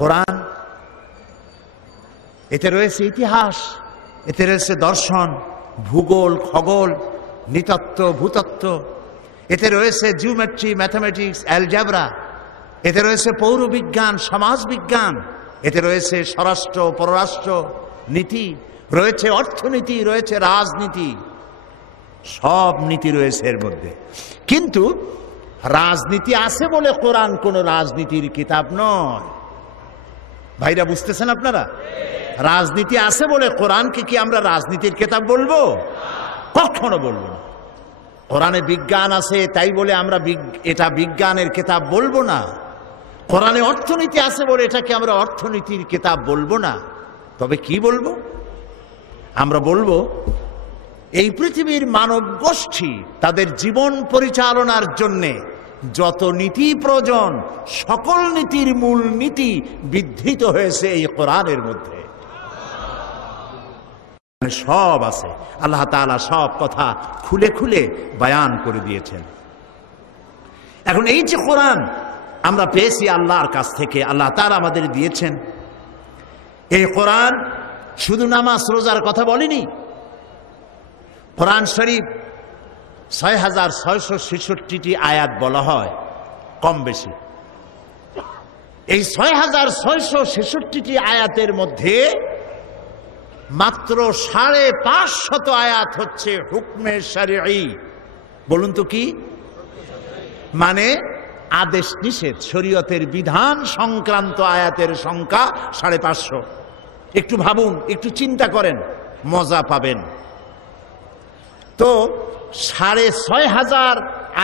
কোরআন, এতে রয়েছে ইতিহাস, এতে রয়েছে দর্শন, ভূগোল, খগোল, নৃতত্ত্ব, ভূতত্ত্ব, এতে রয়েছে জিওমেট্রি, ম্যাথামেটিক্স, অ্যালজেব্রা, এতে রয়েছে পৌরবিজ্ঞান, সমাজবিজ্ঞান, এতে রয়েছে স্বরাষ্ট্র, পররাষ্ট্র নীতি, রয়েছে অর্থনীতি, রয়েছে রাজনীতি, সব নীতি রয়েছে এর মধ্যে। কিন্তু রাজনীতি আছে বলে কোরআন কোনো রাজনীতির কিতাব নয়। ভাইরা বুঝতেছেন আপনারা? রাজনীতি আছে বলে কোরআনকে কি আমরা রাজনীতির কিতাব বলবো? কখনো বলবো না। কোরআনে বিজ্ঞান আছে তাই বলে আমরা এটা বিজ্ঞানের কিতাব বলবো না। কোরআনে অর্থনীতি আছে বলে এটাকে আমরা অর্থনীতির কিতাব বলবো না। তবে কি বলবো? আমরা বলবো এই পৃথিবীর মানব গোষ্ঠী তাদের জীবন পরিচালনার জন্যে যত নীতি প্রয়োজন সকল নীতির মূল নীতি বিধৃত হয়েছে এই কোরআনের মধ্যে। সব আছে, আল্লাহ তাআলা সব কথা খুলে খুলে বয়ান করে দিয়েছেন। এখন এই যে কোরআন আমরা পেয়েছি আল্লাহর কাছ থেকে, আল্লাহ তাআলা আমাদের দিয়েছেন, এই কোরআন শুধু নামাজ রোজার কথা বলেনি। কোরআন শরীফ ৬৬৬৬টি আয়াত বলা হয় কম বেশি। এই ৬৬৬৬টি আয়াতের মধ্যে মাত্র ৫৫০ আয়াত হচ্ছে হুকমে শরঈ। বলুন তো কি মানে? আদেশ নিষেধ, শরীয়তের বিধান সংক্রান্ত আয়াতের সংখ্যা ৫৫০। একটু ভাবুন, একটু চিন্তা করেন, মজা পাবেন। তো ৬৫০০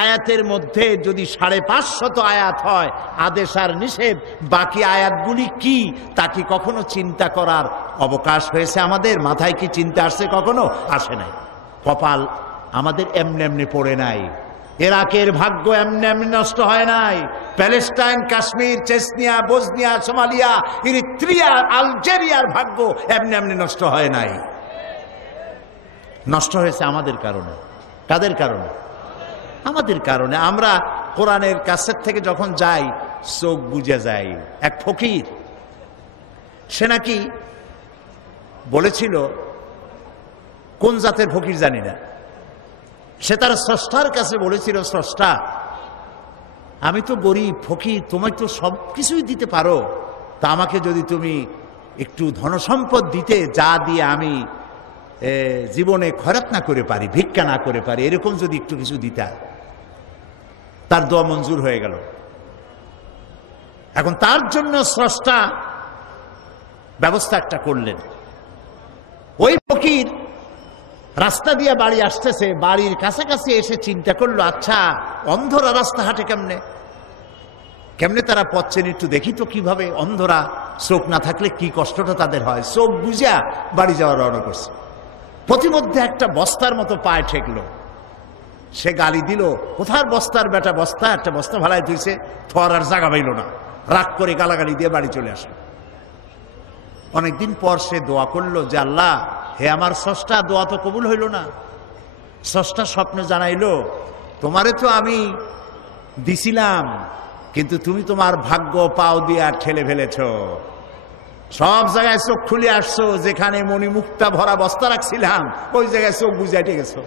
আয়াতের মধ্যে যদি ৫৫০ আয়াত হয় আদেশ আর নিষেধ, বাকি আয়াতগুলি কি তা কি কখনো চিন্তা করার অবকাশ হয়েছে আমাদের? মাথায় কি চিন্তা আসছে? কখনো আসে নাই। কপাল আমাদের এমনি এমনি পড়ে নাই। ইরাকের ভাগ্য এমনি এমনি নষ্ট হয় নাই। Palestine, Kashmir, Chechnya, Bosnia, Somalia, Eritrea, আলজেরিয়ার ভাগ্য এমনি এমনি নষ্ট হয় নাই। নষ্ট হয়েছে আমাদের কারণে। কাদের কারণে? আমাদের কারণে। আমরা কোরআনের কাছের থেকে যখন যাই চোখ বুজে যাই। এক ফকির, সে নাকি বলেছিল, কোন জাতের ফকির জানি না, সে তার স্রষ্টার কাছে বলেছিল, স্রষ্টা আমি তো গরিব ফকির, তোমায় তো সব কিছুই দিতে পারো, তা আমাকে যদি তুমি একটু ধনসম্পদ দিতে, যা দিয়ে আমি জীবনে খয়রাত না করে পারি, ভিক্ষা না করে পারি, এরকম যদি একটু কিছু দিতা। তার দোয়া মঞ্জুর হয়ে গেল। এখন তার জন্য স্রষ্টা ব্যবস্থা একটা করলেন। ওই ফকির রাস্তা দিয়ে বাড়ি আসতেছে, বাড়ির কাছাকাছি এসে চিন্তা করলো, আচ্ছা অন্ধরা রাস্তা হাঁটে কেমনে, কেমনে তারা পথ চেনে, একটু দেখি তো কিভাবে অন্ধরা চোখ না থাকলে কি কষ্টটা তাদের হয়। চোখ বুঝা বাড়ি যাওয়ার রওনা করছে। প্রতিমধ্যে একটা বস্তার মতো পায়ে ঠেকলো। সে গালি দিল, কোথার বস্তার বেটা, বস্তা একটা বস্তা ভাড়ায় ধুইছে, থর আর জাগা পাইল না, রাগ করে গালাগালি দিয়ে বাড়ি চলে আসলো। অনেকদিন পর সে দোয়া করলো যে আল্লাহ, হে আমার স্রষ্টা, দোয়া তো কবুল হইল না। স্রষ্টা স্বপ্নে জানাইলো, তোমারে তো আমি দিছিলাম, কিন্তু তুমি তোমার ভাগ্য পাও দিয়ে আর ঠেলে ফেলেছ। সব জায়গায় চোখ খুলে আসছো, যেখানে মণিমুক্তা ভরা বস্তা রাখছিলাম ওই জায়গায় চোখ বুঝাইতে গেছো।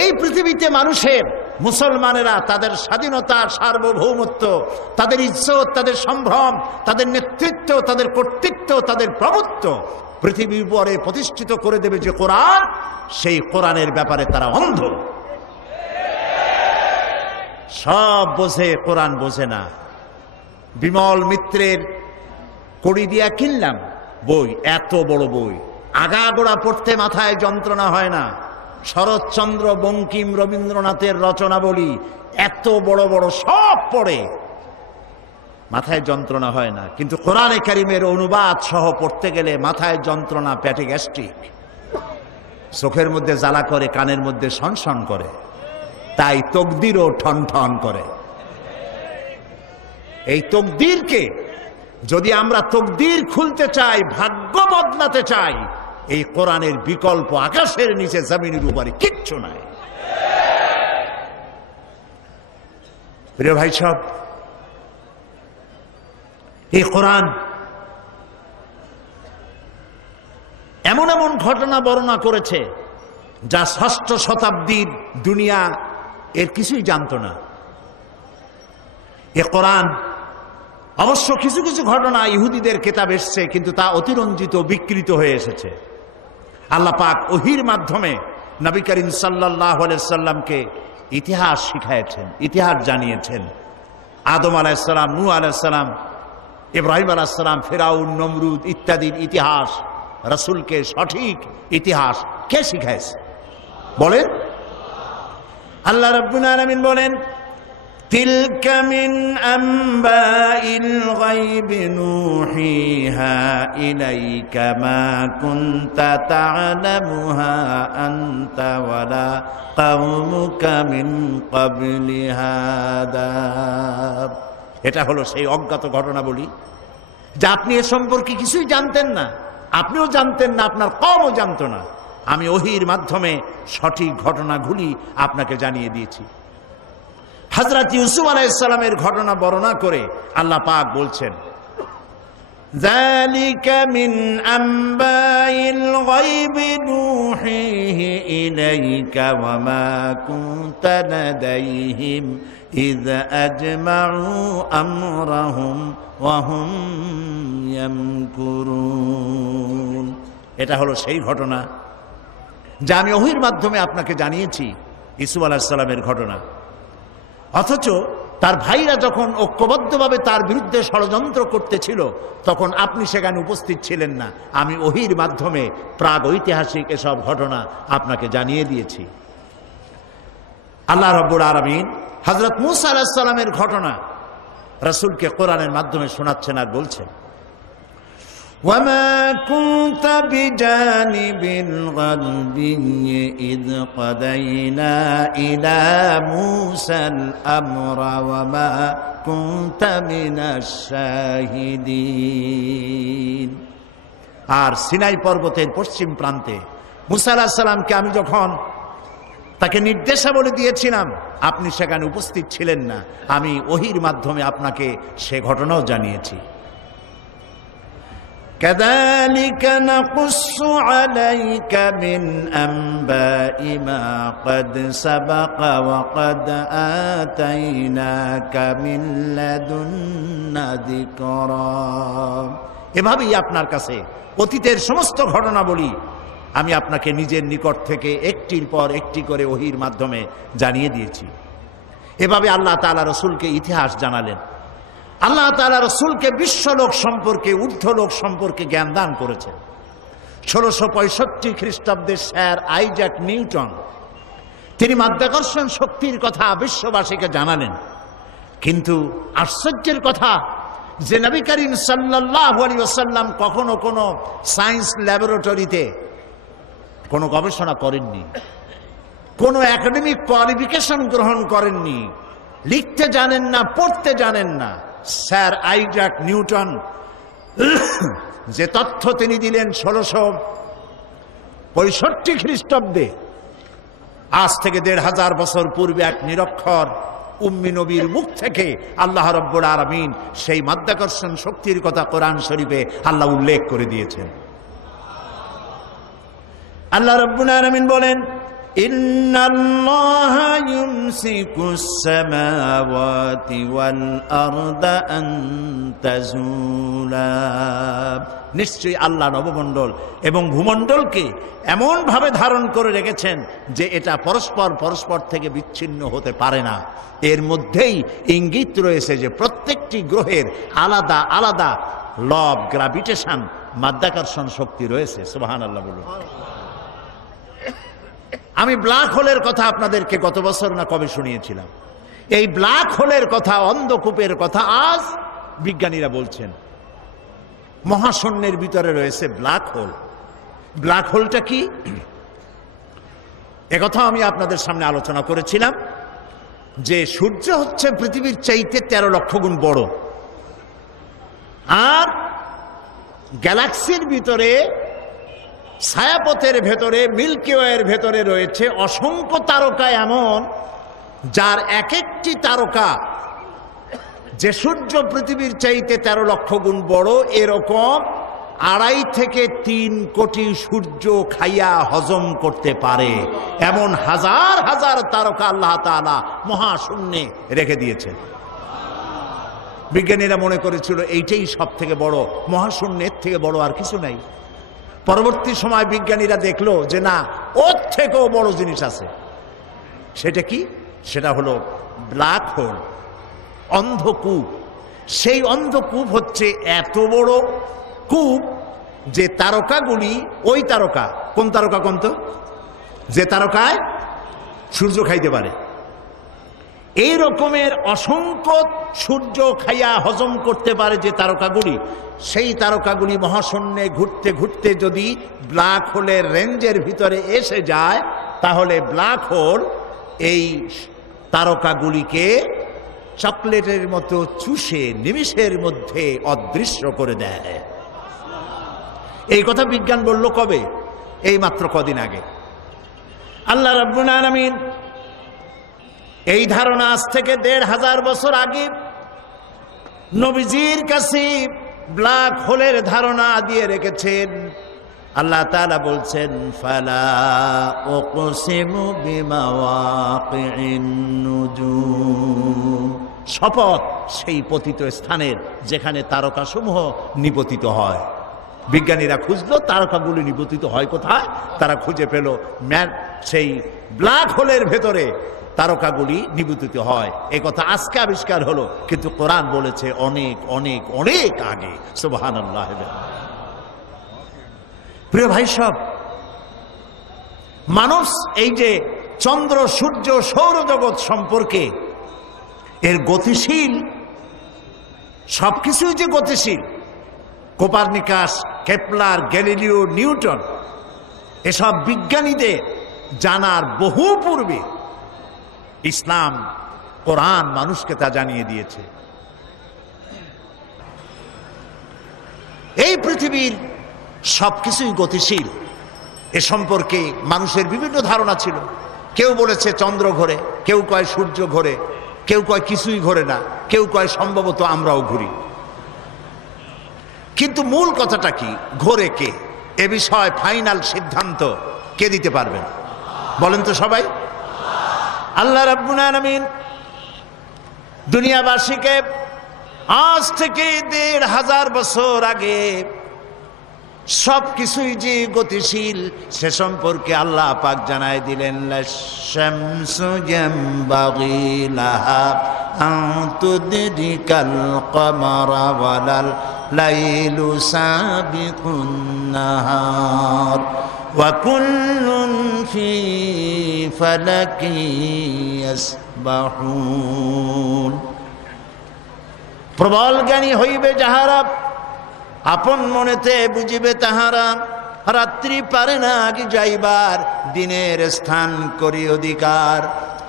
এই পৃথিবীতে মানুষের, মুসলমানেরা তাদের স্বাধীনতা, সার্বভৌমত্ব, তাদের ইজ্জত, তাদের সম্ভ্রম, তাদের নেতৃত্ব, তাদের কর্তৃত্ব, তাদের প্রভুত্ব পৃথিবীর উপরে প্রতিষ্ঠিত করে দেবে যে কোরআন, সেই কোরআনের ব্যাপারে তারা অন্ধ। সব বোঝে, কোরআন বোঝে না। বিমল মিত্রের কড়ি দিয়া কিনলাম বই, এত বড় বই, আগাগোড়া পড়তে মাথায় যন্ত্রণা হয় না। শরৎচন্দ্র, বঙ্কিম, রবীন্দ্রনাথের রচনাবলী এত বড় বড়, সব পড়ে মাথায় যন্ত্রণা হয় না। কিন্তু কোরআনে কারিমের অনুবাদ সহ পড়তে গেলে মাথায় যন্ত্রণা, পেটে গ্যাস্ট্রিক, চোখের মধ্যে জ্বালা করে, কানের মধ্যে সনসন করে, তাই তকদিরও ঠন ঠন করে। এই তকদিরকে যদি আমরা তকদির খুলতে চাই, ভাগ্য বদলাতে চাই, এই কোরআনের বিকল্প আকাশের নিচে জমিনের উপরে কিচ্ছু নাই। প্রিয় ভাই সব, এই কোরআন এমন এমন ঘটনা বর্ণনা করেছে যা ষষ্ঠ শতাব্দীর দুনিয়া এর কিছুই জানতো না। এ কোরআন অবশ্য কিছু কিছু ঘটনা ইহুদিদের কিতাব এসছে, কিন্তু তা অতিরঞ্জিত বিকৃত হয়ে এসেছে। আল্লাহ পাক ওহীর মাধ্যমে নবী করিম সাল্লাল্লাহু আলাইহি সাল্লামকে ইতিহাস শিখাইছেন, ইতিহাস জানিয়েছেন। আদম আলাইহিস সালাম, নূহ আলাইহিস সালাম, ইব্রাহিম আলাইহিস সালাম, ফিরাউন, নমরুদ ইত্যাদির ইতিহাস, রাসূলকে সঠিক ইতিহাস কে শিখাইছে বলেন? আল্লাহ রাব্বুল আলামিন বলেন, তিলকা মিন আম্বাইল গায়বি নূহিহা ইলাইকা মা কুনতা তা'লামুহা আনতা ওয়ালা কওমুকা মিন ক্বাবলি হাদা। এটা হলো সেই অজ্ঞাত ঘটনা বলি, যা আপনি এ সম্পর্কে কিছুই জানতেন না, আপনিও জানতেন না, আপনার কওমও জানতো না। আমি ওহীর মাধ্যমে সঠিক ঘটনাগুলি আপনাকে জানিয়ে দিয়েছি। হযরত ইউসুফ আলাইহিস সালামের ঘটনা বর্ণনা করে আল্লাহ পাক বলছেন, যালিকা মিন আম্বাইল গায়বি নূহিহি ইলাইকা ওয়া মা কুনতা লাদাইহিম ইয আজমাউ আমরাহুম ওয়া হুম ইয়ামকুরুন। এটা হলো সেই ঘটনা যা আমি ওহীর মাধ্যমে আপনাকে জানিয়েছি, ইউসুফ আলাইহিস সালামের ঘটনা। অথচ তার ভাইরা যখন ঐক্যবদ্ধভাবে তার বিরুদ্ধে ষড়যন্ত্র করতেছিল, তখন আপনি সেখানে উপস্থিত ছিলেন না। আমি ওহীর মাধ্যমে প্রাগৈতিহাসিক এসব ঘটনা আপনাকে জানিয়ে দিয়েছি। আল্লাহ রাব্বুল আলামিন হযরত মূসা আলাইহিস সালামের ঘটনা রাসূলকে কোরআনের মাধ্যমে শোনাচ্ছেন আর বলছেন, وَمَا كُنْتَ بِجَانِبِ الْغَرْبِيِّ إِذْ قَضَيْنَا إِلَى مُوسَى الْأَمْرَ وَمَا كُنْتَ مِنَ الشَّاهِدِينَ। আর সিনাই পর্বতের পশ্চিম প্রান্তে মূসা আলাইহিস সালামকে আমি যখন তাকে নির্দেশাবলী দিয়েছিলাম, আপনি সেখানে উপস্থিত ছিলেন না। আমি ওহীর মাধ্যমে আপনাকে সে ঘটনাও জানিয়েছি। كذلك نقص عليك من أنباء ما قد سبق وقد آتيناك من لدنا ذكرا। এভাবেই আপনার কাছে অতীতের সমস্ত ঘটনা বলি আমি আপনাকে নিজের নিকট থেকে একটির পর একটি করে ওহীর মাধ্যমে জানিয়ে দিয়েছি। এভাবে আল্লাহ তাআলা রাসূলকে ইতিহাস জানালেন। আল্লাহ তাআলা রাসূলকে বিশ্বলোক সম্পর্কে, ঊর্ধ্বলোক সম্পর্কে জ্ঞান দান করেছেন। 1665 খ্রিস্টাব্দে স্যার আইজ্যাক নিউটন তিনি মাধ্যাকর্ষণ শক্তির কথা বিশ্ববাসীকে জানালেন। কিন্তু আশ্চর্যের কথা যে নবী করিম সাল্লাল্লাহু আলাইহি ওয়াসাল্লাম কখনো কোনো সায়েন্স ল্যাবরেটরিতে কোনো গবেষণা করেননি, কোনো একাডেমিক কোয়ালিফিকেশন গ্রহণ করেননি, লিখতে জানেন না, পড়তে জানেন না। স্যার আইজ্যাক নিউটন যে তথ্য তিনি দিলেন 1665 খ্রিস্টাব্দে, আজ থেকে 1500 বছর পূর্বে এক নিরক্ষর উম্মি নবীর মুখ থেকে আল্লাহ রাব্বুল আলামিন সেই মাধ্যাকর্ষণ শক্তির কথা কোরআন শরীফে আল্লাহ উল্লেখ করে দিয়েছেন। আল্লাহ রাব্বুল আলামিন বলেন, ইন্নাল্লাহা ইউমসিকুস সামাওয়াতি ওয়াল আরদা আন তাজুলা। নিশ্চয়ই আল্লাহ নবমণ্ডল এবং ভূমণ্ডলকে এমন ভাবে ধারণ করে রেখেছেন যে এটা পরস্পর থেকে বিচ্ছিন্ন হতে পারে না। এর মধ্যেই ইঙ্গিত রয়েছে যে প্রত্যেকটি গ্রহের আলাদা আলাদা ল অফ গ্র্যাভিটেশন, মাধ্যাকর্ষণ শক্তি রয়েছে। সুবহানাল্লাহ বলুন। আমি ব্ল্যাক হোলের কথা আপনাদেরকে গত বছর না কবে শুনিয়েছিলাম। এই ব্ল্যাক হোলের কথা, অন্ধকূপের কথা আজ বিজ্ঞানীরা বলছেন। মহাশূন্যের ভিতরে রয়েছে ব্ল্যাক হোল। ব্ল্যাক হোলটা কি, একথা আমি আপনাদের সামনে আলোচনা করেছিলাম যে সূর্য হচ্ছে পৃথিবীর চাইতে 13 লক্ষ গুণ বড়, আর গ্যালাক্সির ভিতরে, ছায়াপথের ভেতরে, মিল্কি ওয়ের ভেতরে রয়েছে অসংখ্য তারকা এমন যার এক একটি তারকা যে সূর্য পৃথিবীর চাইতে 13 লক্ষ গুণ বড়, এরকম 2.5 থেকে 3 কোটি সূর্য খাইয়া হজম করতে পারে এমন হাজার হাজার তারকা আল্লাহ তাআলা মহাশূন্যে রেখে দিয়েছেন। বিজ্ঞানীরা মনে করেছিল এইটাই সব থেকে বড়, মহাশূন্যের থেকে বড় আর কিছু নাই। পরবর্তী সময় বিজ্ঞানীরা দেখলো যে না, ওর থেকেও বড় জিনিস আছে। সেটা কি? সেটা হলো ব্ল্যাক হোল, অন্ধকূপ। সেই অন্ধকূপ হচ্ছে এত বড় কূপ যে তারকাগুলি, ওই তারকা, কোন তারকা কোন তো, যে তারকায় সূর্য খাইতে পারে, এই রকমের অসংখ্য সূর্য খাইয়া হজম করতে পারে যে তারকাগুলি, সেই তারকাগুলি মহাশূন্যে ঘুরতে ঘুরতে যদি ব্ল্যাক হোলের রেঞ্জের ভিতরে এসে যায়, তাহলে ব্ল্যাক হোল এই তারকাগুলিকে চকলেটের মতো চুষে নিমিষের মধ্যে অদৃশ্য করে দেয়। এই কথা বিজ্ঞান বলল কবে? এই মাত্র কদিন আগে। আল্লাহ রাব্বুল আলামিন এই ধারণা আজ থেকে 1500 বছর আগে নবীজির কাছে ব্ল্যাক হোলের ধারণা দিয়ে রেখেছেন। আল্লাহ তাআলা বলছেন, ফালা উকসিমু বিমাওয়াকিন নুজুম, শপথ সেই পতিত স্থানের যেখানে তারকাসমূহ নিপতিত হয়। বিজ্ঞানীরা খুঁজলো তারকাগুলি নিপতিত হয় কোথায়, তারা খুঁজে পেল সেই ব্ল্যাক হোলের ভেতরে তারকাগুলি নিপতিত হয়। এই কথা আজকে আবিষ্কার হলো, কিন্তু কোরআন বলেছে অনেক অনেক অনেক আগে। সুবহানাল্লাহ। প্রিয় ভাই সব, মানুষ এই যে চন্দ্র সূর্য সৌরজগৎ সম্পর্কে এর গতিশীল, সবকিছুই যে গতিশীল, কোপারনিকাস, কেপলার, গ্যালিলিও, নিউটন, এসব বিজ্ঞানীদের জানার বহু পূর্বে ইসলাম, কোরআন মানুষকে তা জানিয়ে দিয়েছে। এই পৃথিবীর সবকিছুই গতিশীল, এ সম্পর্কে মানুষের বিভিন্ন ধারণা ছিল। কেউ বলেছে চন্দ্র ঘোরে, কেউ কয় সূর্য ঘোরে, কেউ কয় কিছুই ঘোরে না, কেউ কয় সম্ভবত আমরাও ঘুরি। কিন্তু মূল কথাটা কি, ঘোরে কে, এ বিষয়ে ফাইনাল সিদ্ধান্ত কে দিতে পারবেন বলেন তো সবাই? আল্লাহ রাব্বুল আলামিন দুনিয়াবাসীকে আজ থেকে 1500 বছর আগে সবকিছুই যে গতিশীল সে সম্পর্কে আল্লাহ পাক জানায় দিলেন, লাশ-শামসু ইয়ানবাগি লাহা আন তুদরিকাল কমারা ওয়ালাল লাইলু সাবিকুন নাহার ওয়া কুল্লুন ফি ফালাকি ইয়াসবাহুন। প্রবল জ্ঞানী হইবে যাহারা, আপন মনেতে বুঝিবে তাহারা, রাত্রি পারে না আগে যাইবার, দিনের স্থান করি অধিকার।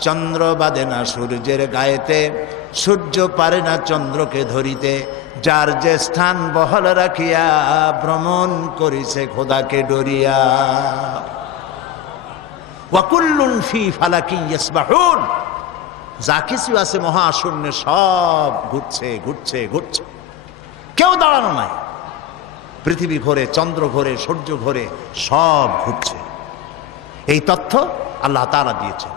চন্দ্র বাঁধে না সূর্যের গায়েতে, সূর্য পারে না চন্দ্রকে ধরিতে, যার যে স্থান বহাল রাখিয়া ভ্রমণ করিছে খোদাকে ডরিয়া। ওয়া কুল্লুন ফি ফালাকি ইয়াসবাহুন, যা কিছু আছে মহাশূন্যে সব ঘুরছে ঘুরছে ঘুরছে, কেউ দাঁড়ানো নাই। পৃথিবী ঘোরে, চন্দ্র ঘোরে, সূর্য ঘোরে, সব ঘুরছে। এই তথ্য আল্লাহ তাআলা দিয়েছে।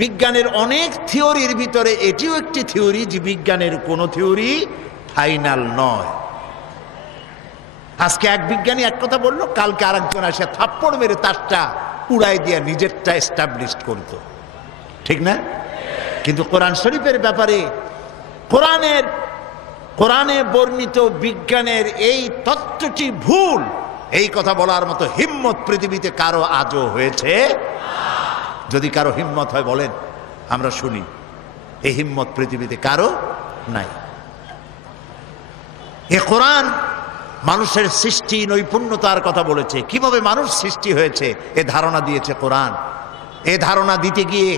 বিজ্ঞানের অনেক থিওরির ভিতরে এটিও একটি থিওরি যে বিজ্ঞানের কোন থিওরি ফাইনাল নয়। আজকে এক বিজ্ঞানী এক কথা বললো, কালকে আরেকজন আসে থাপ্পড় মেরে তারটা উড়াই দিয়ে নিজেরটা এস্টাবলিশ করত, ঠিক না? কিন্তু কোরআন শরীফের ব্যাপারে কোরআনে বর্ণিত বিজ্ঞানের এই তত্ত্বটি ভুল, এই কথা বলার মতো হিম্মত পৃথিবীতে কারো আজও হয়েছে? যদি কারো হিম্মত হয় বলেন, আমরা শুনি। এই হিম্মত পৃথিবীতে কারো নাই। এ কোরআন মানুষের সৃষ্টি নৈপুণ্যতার কথা বলেছে, কিভাবে মানুষ সৃষ্টি হয়েছে এ ধারণা দিয়েছে কোরআন। এ ধারণা দিতে গিয়ে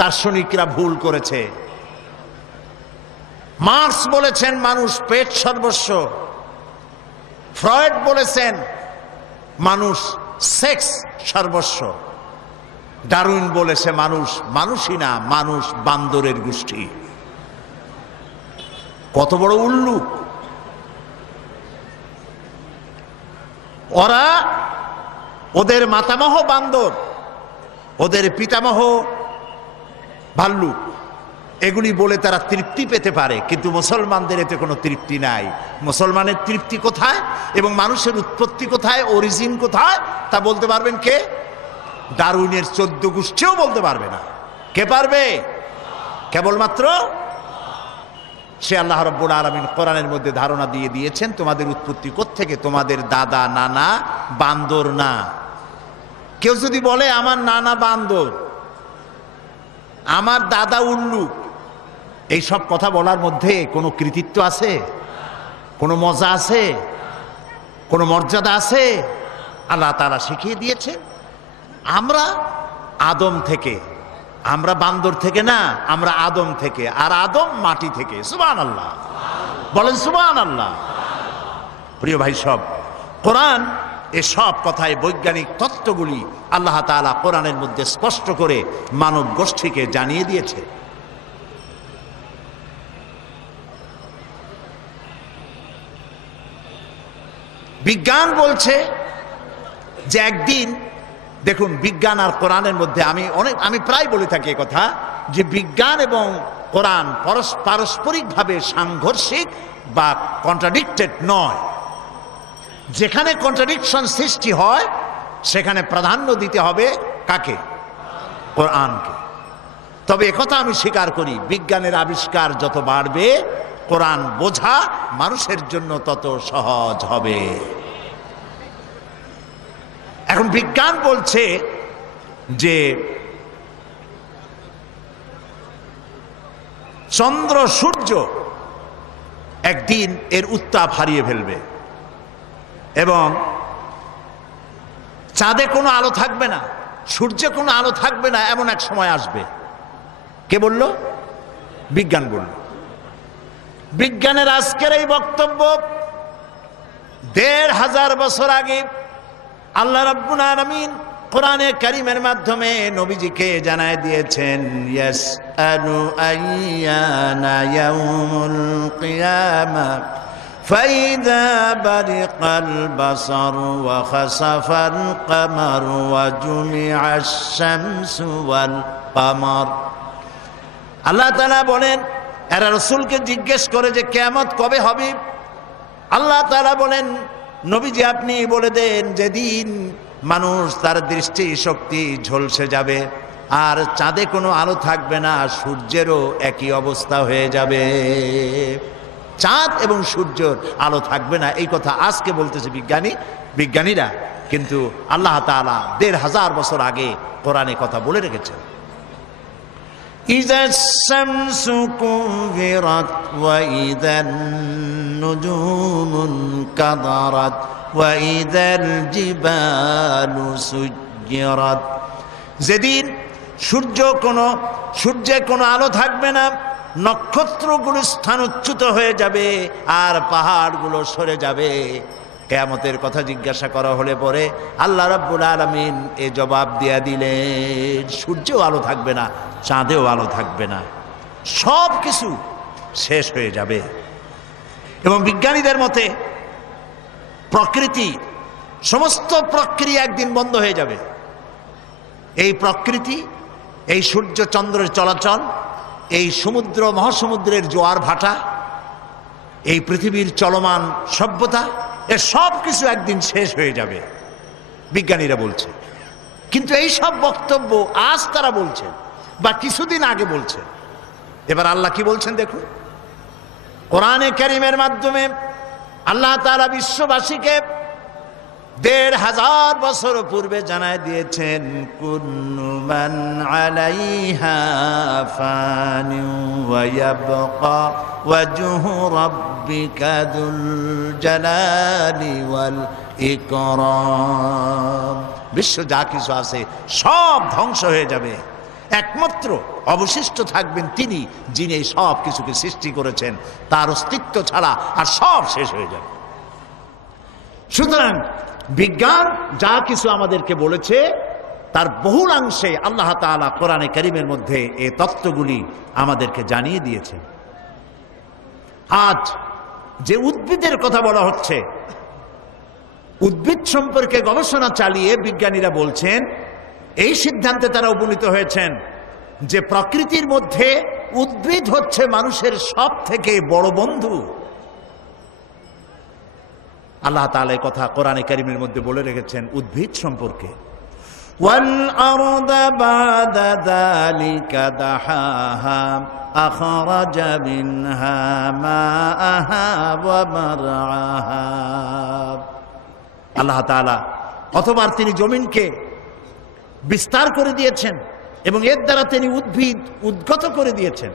দার্শনিকরা ভুল করেছে। মার্কস বলেছেন মানুষ পেট সর্বস্ব, ফ্রয়েড বলেছেন মানুষ সেক্স সর্বস্ব, ডারউইন বলেছে মানুষ মানুষই না, মানুষ বান্দরের গোষ্ঠী। কত বড় উল্লুক! ওরা, ওদের মাতামহ বান্দর, ওদের পিতামহ ভাল্লুক, এগুলি বলে তারা তৃপ্তি পেতে পারে, কিন্তু মুসলমানদের এতে কোনো তৃপ্তি নাই। মুসলমানের তৃপ্তি কোথায় এবং মানুষের উৎপত্তি কোথায়, অরিজিন কোথায়, তা বলতে পারবেন কে? ডারউইনের 14 গোষ্ঠীও বলতে পারবে না। কে পারবে? কেবলমাত্র সে আল্লাহ রাব্বুল আলামিন কোরআনের মধ্যে ধারণা দিয়ে দিয়েছেন তোমাদের উৎপত্তি কোত্থেকে, তোমাদের দাদা নানা বান্দর না। কেউ যদি বলে আমার নানা বান্দর, আমার দাদা উল্লুক, এই সব কথা বলার মধ্যে কোনো কৃতিত্ব আছে? কোনো মজা আছে? কোনো মর্যাদা আছে? আল্লাহ তাআলা শিখিয়ে দিয়েছে আমরা আদম থেকে, আমরা বান্দর থেকে না, আমরা আদম থেকে, আর আদম মাটি থেকে। সুবহানাল্লাহ, বলেন সুবহানাল্লাহ। প্রিয় ভাই সব, কোরআন এসব কথায় বৈজ্ঞানিক তত্ত্বগুলি আল্লাহ তাআলা কোরআনের মধ্যে স্পষ্ট করে মানব গোষ্ঠীকে জানিয়ে দিয়েছে। বিজ্ঞান বলছে যে একদিন, দেখুন বিজ্ঞান আর কোরআনের মধ্যে আমি প্রায় বলে থাকি কথা, যে বিজ্ঞান এবং কোরআন পারস্পরিকভাবে সাংঘর্ষিক বা কন্ট্রাডিক্টেড নয়। যেখানে কন্ট্রাডিকশন সৃষ্টি হয় সেখানে প্রাধান্য দিতে হবে কাকে? কোরআনকে। তবে একথা আমি স্বীকার করি, বিজ্ঞানের আবিষ্কার যত বাড়বে কোরআন বোঝা মানুষের জন্য তত সহজ হবে। এখন বিজ্ঞান বলছে যে চন্দ্র সূর্য একদিন এর উত্তাপ হারিয়ে ফেলবে এবং চাঁদে কোনো আলো থাকবে না, সূর্যে কোনো আলো থাকবে না, এমন এক সময় আসবে। কে বলল? বিজ্ঞান বলল। বিজ্ঞানের আজকের এই বক্তব্য 1500 বছর আগে আল্লাহ রাব্বুল আলামিন কোরআনে কারীমের মাধ্যমে নবীজিকে জানায় দিয়েছেন, ইয়াসআলু আইয়ানা ইয়াউমুল কিয়ামা ফাইদা বারিকাল বাসার ওয়া খাসাফাল কামার ওয়া জুমিআশ শামসু ওয়াল কামার। আল্লাহ তাআলা বলেন, এরা রাসূলকে জিজ্ঞেস করে যে কিয়ামত কবে হবে। আল্লাহ তাআলা বলেন, নবীজি আপনি বলে দেন যেদিন মানুষ তার দৃষ্টি শক্তি ঝলসে যাবে আর চাঁদে কোনো আলো থাকবে না, সূর্যেরও একই অবস্থা হয়ে যাবে। চাঁদ এবং সূর্যের আলো থাকবে না, এই কথা আজকে বলতেছে বিজ্ঞানীরা, কিন্তু আল্লাহ তাআলা 1500 বছর আগে কোরআনে কথা বলে রেখেছেন। ইযাস শামসু কুবিরাত ওয়া ইযান নুজুমুন কাদারাত ওয়া ইযাল জিবালু সুজ্জিরাত। যেদিন সূর্যে কোনো আলো থাকবে না, নক্ষত্রগুলো স্থানচ্যুত হয়ে যাবে আর পাহাড়গুলো সরে যাবে। কিয়ামতের কথা জিজ্ঞাসা করা হলে পরে আল্লাহ রাব্বুল আলামিন এ জবাব দিয়া দিলেন, সূর্যেও আলো থাকবে না, চাঁদেও আলো থাকবে না, সব কিছু শেষ হয়ে যাবে। এবং বিজ্ঞানীদের মতে প্রকৃতি, সমস্ত প্রক্রিয়া একদিন বন্ধ হয়ে যাবে। এই প্রকৃতি, এই সূর্য চন্দ্রের চলাচল, এই সমুদ্র মহাসমুদ্রের জোয়ার ভাটা, এই পৃথিবীর চলমান সভ্যতা, এর সব কিছু একদিন শেষ হয়ে যাবে, বিজ্ঞানীরা বলছে। কিন্তু এই সব বক্তব্য আজ তারা বলছেন বা কিছুদিন আগে বলছেন। এবার আল্লাহ কি বলছেন দেখুন, কোরআনে কারীমের মাধ্যমে আল্লাহ তাআলা বিশ্ববাসীকে 1500 বছর পূর্বে জানায় দিয়েছেন, কুল্লু মান আলাইহা ফানি ওয়া ইয়াবকা ওয়াজহু রাব্বিকা যুল জালালি ওয়াল ইকরাম। বিশ্ব যা কিছু আছে সব ধ্বংস হয়ে যাবে, একমাত্র অবশিষ্ট থাকবেন তিনি, যিনি এই সব কিছুকে সৃষ্টি করেছেন। তার অস্তিত্ব ছাড়া আর সব শেষ হয়ে যাবে। সুতরাং বিজ্ঞান যা কিছু আমাদেরকে বলেছে তার বহুলাংশে আল্লাহ তাআলা কোরআনে কারীমের মধ্যে এই তত্ত্বগুলি আমাদেরকে জানিয়ে দিয়েছেন। আজ যে উদ্ভিদের কথা বলা হচ্ছে, উদ্ভিদ সম্পর্কে গবেষণা চালিয়ে বিজ্ঞানীরা বলছেন, এই সিদ্ধান্তে তারা উপনীত হয়েছেন যে প্রকৃতির মধ্যে উদ্ভিদ হচ্ছে মানুষের সব থেকে বড় বন্ধু। আল্লাহ তাআলা এই কথা কোরআনে কারীমের মধ্যে বলে রেখেছেন উদ্ভিদ সম্পর্কে, وَالْأَرْضَ بَعْدَ ذَلِكَ دَحَاهَا أَخْرَجَ مِنْهَا مَاءَهَا وَمَرْعَاهَا। আল্লাহ তাআলা অতঃপর তিনি জমিনকে বিস্তার করে দিয়েছেন এবং এর দ্বারা তিনি উদ্ভিদ উদ্গত করে দিয়েছেন।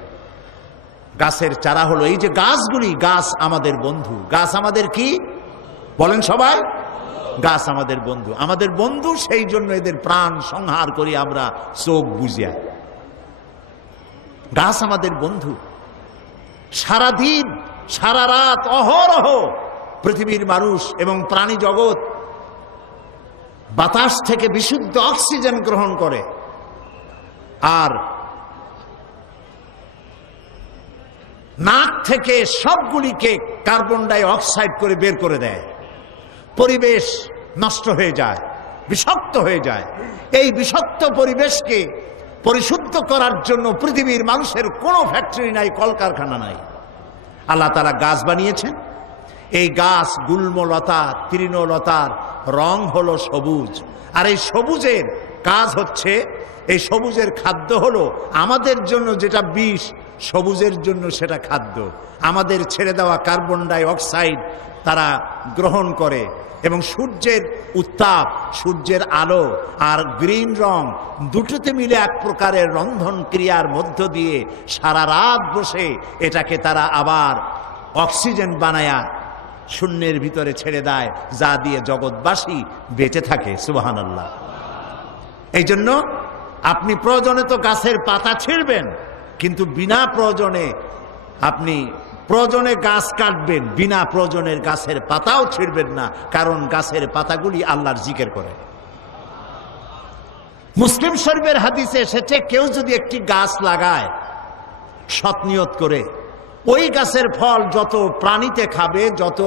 গাছের চারা হলো এই যে গাছগুলি, গাছ আমাদের বন্ধু। গাছ আমাদের কি বলেন সবাই? গাছ আমাদের বন্ধু। আমাদের বন্ধু, সেই জন্য এদের প্রাণ সংহার করি আমরা চোখ বুঝিয়া। গাছ আমাদের বন্ধু। সারাদিন সারা রাত অহরহ পৃথিবীর মানুষ এবং প্রাণী জগৎ বাতাস থেকে বিশুদ্ধ অক্সিজেন গ্রহণ করে, আর নাক থেকে সবগুলিকে কার্বন ডাই অক্সাইড করে বের করে দেয়। পরিবেশ নষ্ট হয়ে যায়, বিষাক্ত হয়ে যায়। এই বিষাক্ত পরিবেশকে পরিশুদ্ধ করার জন্য পৃথিবীর মানুষের কোনো ফ্যাক্টরি নাই, কলকারখানা নাই। আল্লাহ তাআলা গাছ বানিয়েছেন। এই গাছ গুল্মলতা, তৃণলতার রং হলো সবুজ, আর এই সবুজের কাজ হচ্ছে, এই সবুজের খাদ্য হলো আমাদের জন্য যেটা বিষ, সবুজের জন্য সেটা খাদ্য। আমাদের ছেড়ে দেওয়া কার্বন ডাই অক্সাইড তারা গ্রহণ করে, এবং সূর্যের উত্তাপ, সূর্যের আলো আর গ্রিন রং দুটোতে মিলে এক প্রকারের রন্ধন ক্রিয়ার মধ্য দিয়ে সারা রাত বসে এটাকে তারা আবার অক্সিজেন বানায়া শূন্যের ভিতরে ছেড়ে দেয়, যা দিয়ে জগৎবাসী বেঁচে থাকে। সুবহানাল্লাহ। এই জন্য আপনি প্রয়োজনে তো গাছের পাতা ছিঁড়বেন, কিন্তু বিনা প্রয়োজনে আপনি প্রয়োজনে গাছ কাটবেন, বিনা প্রয়োজনের গাছের পাতাও ছিঁড়বেন না, কারণ গাছের পাতাগুলি আল্লাহর জিকির করে। মুসলিম শরীফের হাদিসে এসেছে, কেউ যদি একটি গাছ লাগায় সৎ নিয়ত করে, ওই গাছের ফল যত প্রাণীতে খাবে, যত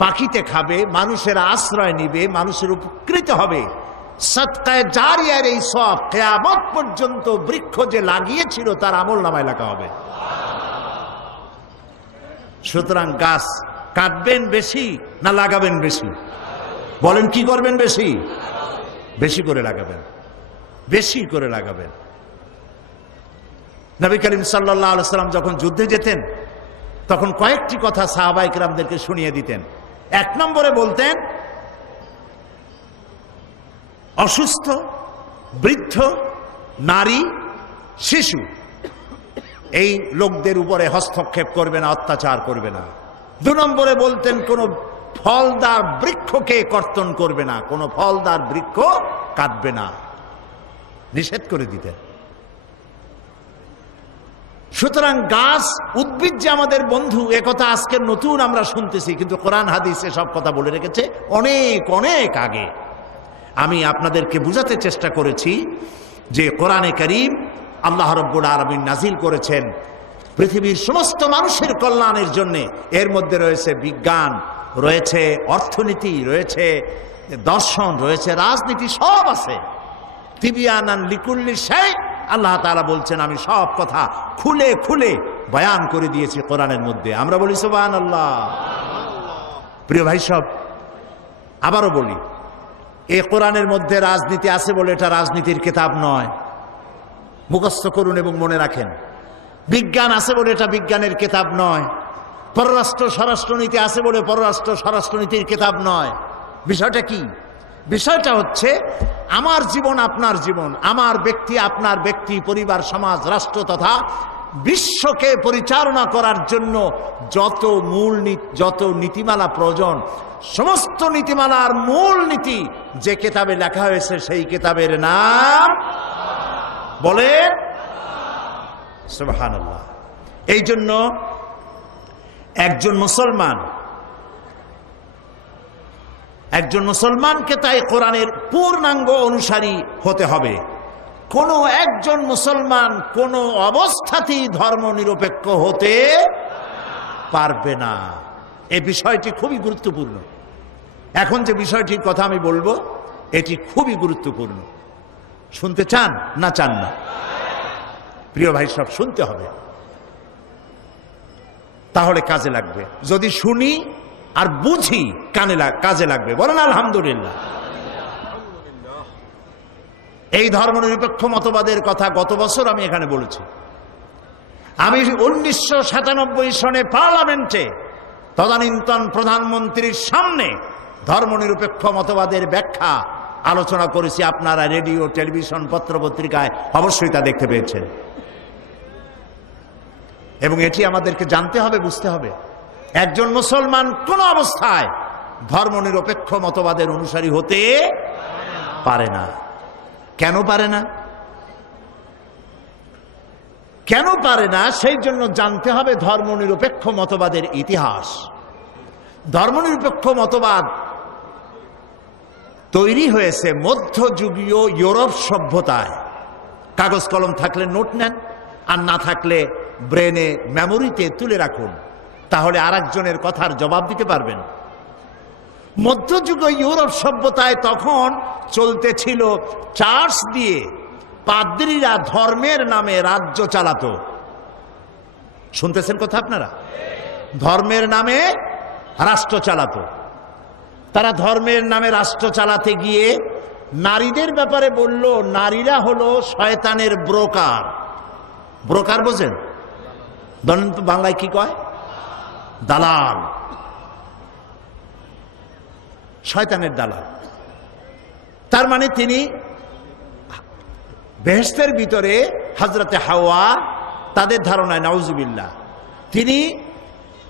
পাখিতে খাবে, মানুষের আশ্রয় নিবে, মানুষের উপকৃত হবে, সদকায়ে জারিয়ার এই সব কিয়ামত পর্যন্ত বৃক্ষ যে লাগিয়েছিল তার আমলনামায় লেখা হবে। সুতরাং গাছ কাটবেন বেশি না লাগাবেন বেশি? বলেন কি করবেন? বেশি বেশি করে লাগাবেন, বেশি করে লাগাবেন। নবী করিম সাল্লাল্লাহু আলাইহি ওয়াসাল্লাম যখন যুদ্ধে যেতেন তখন কয়েকটি কথা সাহাবায়ে কেরামদেরকে শুনিয়ে দিতেন। এক নম্বরে বলতেন, অসুস্থ, বৃদ্ধ, নারী, শিশু এই লোকদের উপরে হস্তক্ষেপ করবে না, অত্যাচার করবে না। দু নম্বরে বলতেন, কোন ফলদার বৃক্ষকে কর্তন করবে না, কোন ফলদার বৃক্ষ কাটবে না, নিষেধ করে দিতেন। সুতরাং গাছ, উদ্ভিদ যে আমাদের বন্ধু, একথা আজকে নতুন আমরা শুনতেছি, কিন্তু কোরআন হাদিসে সব কথা বলে রেখেছে অনেক অনেক আগে। আমি আপনাদেরকে বুঝাতে চেষ্টা করেছি যে কোরআনে কারীম আল্লাহ রাব্বুল আলামিন নাজিল করেছেন পৃথিবীর সমস্ত মানুষের কল্যাণের জন্য। এর মধ্যে রয়েছে বিজ্ঞান, রয়েছে অর্থনীতি, রয়েছে দর্শন, রয়েছে রাজনীতি, সব আছে। তিবিয়ানান লিকুল্লি শাই, আল্লাহ তাআলা বলছেন আমি সব কথা খুলে খুলে বয়ান করে দিয়েছি কোরআনের মধ্যে। আমরা বলি সুবহানাল্লাহ। প্রিয় ভাই সব, আবারও বলি, এই কোরআনের মধ্যে রাজনীতি আছে বলে এটা রাজনীতির কিতাব নয়, মুখস্থ করুন এবং মনে রাখেন। বিজ্ঞান আছে বলে এটা বিজ্ঞানের কিতাব নয়। পররাষ্ট্র স্বরাষ্ট্রনীতি আছে বলে পররাষ্ট্র স্বরাষ্ট্রনীতির কিতাব নয়। বিষয়টা কি? বিষয়টা হচ্ছে আমার জীবন আপনার জীবন, আমার ব্যক্তি আপনার ব্যক্তি, পরিবার, সমাজ, রাষ্ট্র তথা বিশ্বকে পরিচালনা করার জন্য যত নীতিমালা প্রয়োজন, সমস্ত নীতিমালার মূল নীতি যে কিতাবে লেখা হয়েছে সেই কিতাবের নাম বলেন সুবহানাল্লাহ। এই জন্য একজন মুসলমানকে তাই কোরআনের পূর্ণাঙ্গ অনুসারী হতে হবে। কোন একজন মুসলমান কোন অবস্থাতেই ধর্ম নিরপেক্ষ হতে, পারবে না। এই বিষয়টি খুবই গুরুত্বপূর্ণ। এখন যে বিষয়টির কথা আমি বলবো এটি খুবই গুরুত্বপূর্ণ। শুনতে চান না চান না? প্রিয় ভাই, সব শুনতে হবে, তাহলে কাজে লাগবে। যদি শুনি আর বুঝি কাজে লাগবে। বলেন আলহামদুলিল্লাহ। এই ধর্মনিরপেক্ষ মতবাদের কথা গত বছর আমি এখানে বলেছি। আমি 1997 সনে পার্লামেন্টে তদানীন্তন প্রধানমন্ত্রীর সামনে ধর্মনিরপেক্ষ মতবাদের ব্যাখ্যা আলোচনা করেছি। আপনারা রেডিও, টেলিভিশন, পত্রপত্রিকায় অবশ্যই তা দেখতে পেয়েছেন। এবং এটি আমাদেরকে জানতে হবে, বুঝতে হবে। একজন মুসলমান কোন অবস্থায় ধর্মনিরপেক্ষ মতবাদের অনুসারী হতে পারে না। কেন পারে না? কেন পারে না সেই জন্য জানতে হবে ধর্মনিরপেক্ষ মতবাদের ইতিহাস। ধর্মনিরপেক্ষ মতবাদ তৈরি হয়েছে মধ্যযুগীয় ইউরোপ সভ্যতায়। কাগজ কলম থাকলে নোট নেন, আর না থাকলে ব্রেনে, মেমোরিতে তুলে রাখুন, তাহলে আরেকজনের কথার জবাব দিতে পারবেন। মধ্যযুগীয় ইউরোপ সভ্যতায় তখন চলতেছিল চার্চ দিয়ে পাদ্রীরা ধর্মের নামে রাজ্য চালাতো। শুনতেছেন কথা আপনারা? ধর্মের নামে রাষ্ট্র চালাতো। তারা ধর্মের নামে রাষ্ট্র চালাতে গিয়ে নারীদের ব্যাপারে বলল, নারীরা হলো শয়তানের ব্রোকার। ব্রোকার বোঝেন? ধরেন তো বাংলায় কি কয়? দালাল। শয়তানের দালাল। তার মানে তিনি বেহেশতের ভিতরে হযরতে হাওয়া, তাদের ধারণায় নাউজুবিল্লাহ, তিনি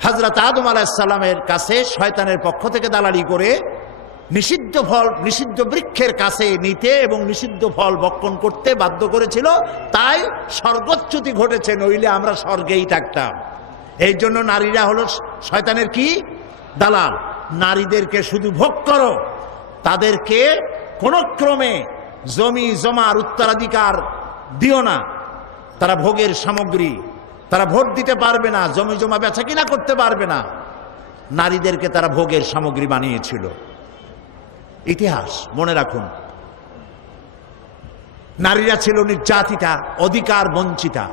হযরত আদম আলাইহিস সালামের কাছে শয়তানের পক্ষ থেকে দালালি করে নিষিদ্ধ ফল, নিষিদ্ধ বৃক্ষের কাছে নিতে এবং নিষিদ্ধ ফল ভক্ষণ করতে বাধ্য করেছিল। তাই স্বর্গচ্যুতি ঘটেছে, নইলে আমরা স্বর্গেই থাকতাম। এই জন্য নারীরা হলো শয়তানের কি? দালাল। নারীদেরকে শুধু ভোগ করো, তাদেরকে কোনো ক্রমে জমি জমার উত্তরাধিকার দিও না। তারা ভোগের সামগ্রী, তারা ভোট দিতে পারবে না, জমি জমা বেচা কিনা করতে পারবে না। নারীদেরকে তারা ভোগের সামগ্রী বানিয়েছিল। ইতিহাস মনে রাখুন। নারীরা ছিল নির্যাতিতা, অধিকার বঞ্চিতা।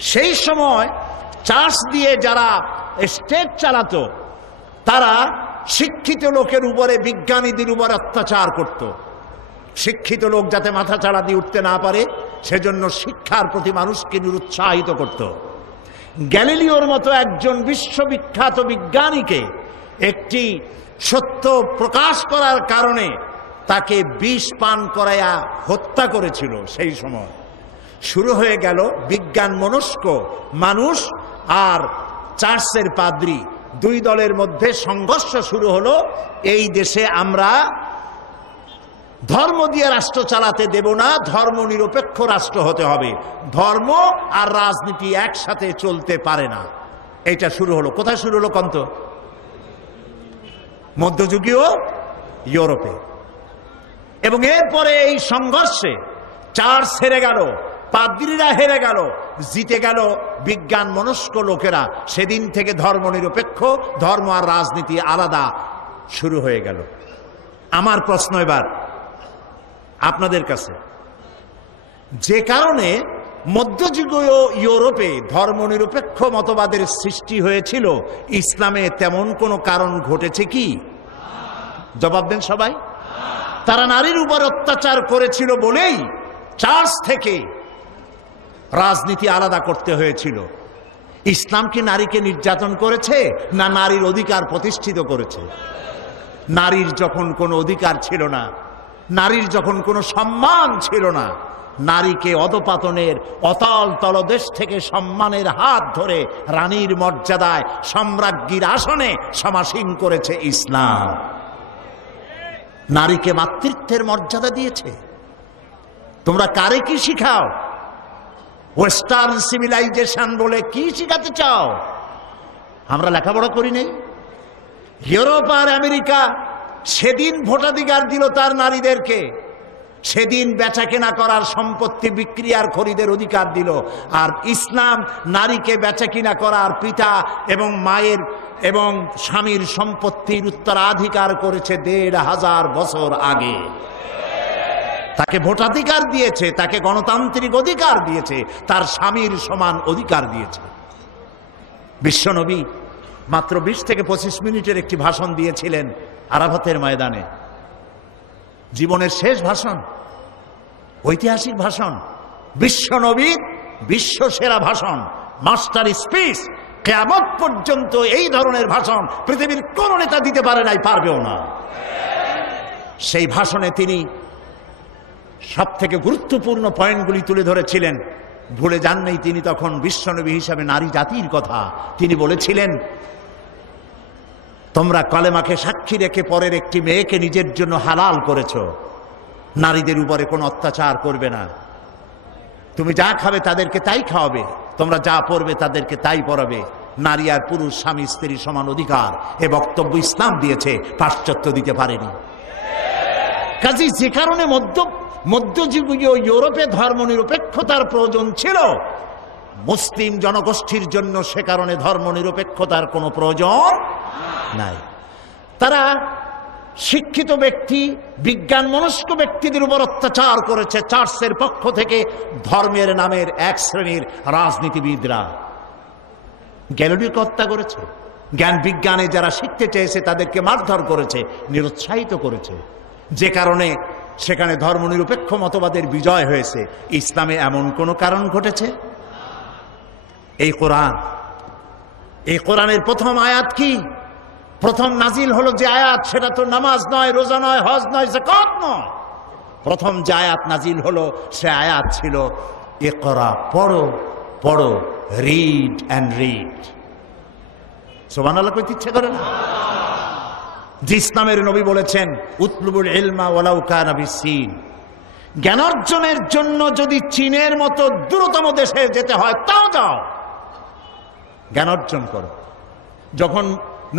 সেই সময় চার্চ দিয়ে যারা স্টেট চালাতো, তারা শিক্ষিত লোকের উপরে, বিজ্ঞানীদের উপরে অত্যাচার করত। শিক্ষিত লোক যাতে মাথা চাড়া দিয়ে উঠতে না পারে সেজন্য শিক্ষার প্রতি মানুষকে নিরুৎসাহিত করত। গ্যালিলিওর মতো একজন বিশ্ববিখ্যাত বিজ্ঞানীকে একটি সত্য প্রকাশ করার কারণে তাকে বিষ পান করাইয়া হত্যা করেছিল। সেই সময় শুরু হয়ে গেল বিজ্ঞান মনস্ক মানুষ আর চার্চের পাদ্রী, দুই দলের মধ্যে সংঘর্ষ শুরু হলো। এই দেশে আমরা ধর্ম দিয়ে রাষ্ট্র চালাতে দেব না, ধর্ম নিরপেক্ষ রাষ্ট্র হতে হবে। ধর্ম আর রাজনীতি একসাথে চলতে পারে না। এটা শুরু হলো। কোথায় শুরু হলো কন্ত? মধ্যযুগীয় ইউরোপে। এবং এরপরে এই সংঘর্ষে চার্চ হেরে গেল, পাদ্রীরা হেরে গেল, জিতে গেল বিজ্ঞান মনস্ক লোকেরা। সেদিন থেকে ধর্ম নিরপেক্ষ, ধর্ম আর রাজনীতি আলাদা শুরু হয়ে গেল। আমার প্রশ্ন এবার আপনাদের কাছে, যে কারণে মধ্যযুগীয় ইউরোপে ধর্মনিরপেক্ষ মতবাদের সৃষ্টি হয়েছিল, ইসলামে তেমন কোনো কারণ ঘটেছে কি? জবাব দেন সবাই। তারা নারীর উপর অত্যাচার করেছিল বলেই চার্চ থেকে রাজনীতি আলাদা করতে হয়েছিল। ইসলাম কি নারীকে নির্যাতন করেছে, না নারীর অধিকার প্রতিষ্ঠিত করেছে? নারীর যখন কোনো অধিকার ছিল না, নারীর যখন কোনো সম্মান ছিল না, নারীকে অধপতনের অতল তলদেশ থেকে সম্মানের হাত ধরে রানীর মর্যাদায় সম্রাজ্ঞীর আসনে সমাসীন করেছে ইসলাম। নারীকে মাতৃত্বের মর্যাদা দিয়েছে। তোমরা কারে কি শিখাও? ওয়েস্টার্ন সিভিলাইজেশন বলে কি শিখাতে চাও? আমরা লেখাপড়া করি নাই? ইউরোপ আর আমেরিকা সেদিন ভোটাধিকার দিল তার নারীদেরকে, সেদিন বেচা কেনা করার, সম্পত্তি বিক্রি আর খরিদের অধিকার দিল। আর ইসলাম নারীকে বেচা কিনা করার, পিতা এবং মায়ের এবং স্বামীর সম্পত্তির উত্তরাধিকার করেছে ১৫০০ বছর আগে। তাকে ভোটাধিকার দিয়েছে, তাকে গণতান্ত্রিক অধিকার দিয়েছে, তার স্বামীর সমান অধিকার দিয়েছে। বিশ্বনবী মাত্র ২০ থেকে ২৫ মিনিটের একটি ভাষণ দিয়েছিলেন আরাফাতের ময়দানে। জীবনের শেষ ভাষণ, ঐতিহাসিক ভাষণ, বিশ্বনবীর বিশ্বসেরা ভাষণ, মাস্টার স্পিচ। কিয়ামত পর্যন্ত এই ধরনের ভাষণ পৃথিবীর কোন নেতা দিতে পারে নাই, পারবেও না। সেই ভাষণে তিনি সব থেকে গুরুত্বপূর্ণ পয়েন্টগুলি তুলে ধরেছিলেন। ভুলে যাননি তিনি তখন বিশ্বনবী হিসাবে নারী জাতির কথা। তিনি বলেছিলেন, তোমরা কলেমাকে সাক্ষী রেখে পরের একটি মেয়েকে নিজের জন্য হালাল করেছো। নারীদের উপরে কোনো অত্যাচার করবে না। তুমি যা খাবে তাদেরকে তাই খাওয়াবে, তোমরা যা পড়বে তাদেরকে তাই পড়াবে। নারী আর পুরুষ স্বামী স্ত্রী সমান অধিকার, এ বক্তব্য ইসলাম দিয়েছে, পাশ্চাত্য দিতে পারেনি। কাজেই যে কারণে মধ্যযুগীয় ইউরোপে ধর্মনিরপেক্ষতার প্রয়োজন ছিল, মুসলিম জনগোষ্ঠীর জন্য সে কারণে ধর্মনিরপেক্ষতার কোনো প্রয়োজন নাই। তারা শিক্ষিত ব্যক্তি, বিজ্ঞান মনস্ক ব্যক্তিদের উপর অত্যাচার করেছে চার্চের পক্ষ থেকে। ধর্মের নামের এক শ্রেণীর রাজনীতিবিদরা গ্যালিলিওকে হত্যা করেছে। জ্ঞান বিজ্ঞানে যারা শিখতে চেয়েছে তাদেরকে মারধর করেছে, নিরুৎসাহিত করেছে, যে কারণে সেখানে ধর্মনিরপেক্ষ মতবাদের বিজয় হয়েছে। ইসলামে এমন কোনো কারণ ঘটেছে? এই কোরআনের প্রথম আয়াত কি? প্রথম নাজিল হলো যে আয়াত, সেটা তো নামাজ নয়, রোজা নয়, হজ নয়, যাকাত নয়। প্রথম যে আয়াত নাজিল হলো সে আয়াত ছিল ইকরা, পড়ো পড়ো, রিড অ্যান্ড রিড। সুবহানাল্লাহ কইতে ইচ্ছে করে না? যে ইসলামের নবী বলেছেন উতলুবুল ইলমা ওয়ালাউ কানা বিসিন, জ্ঞান অর্জনের জন্য যদি চীনের মতো দূরতম দেশে যেতে হয় তাও যাও, জ্ঞান অর্জন করো। যখন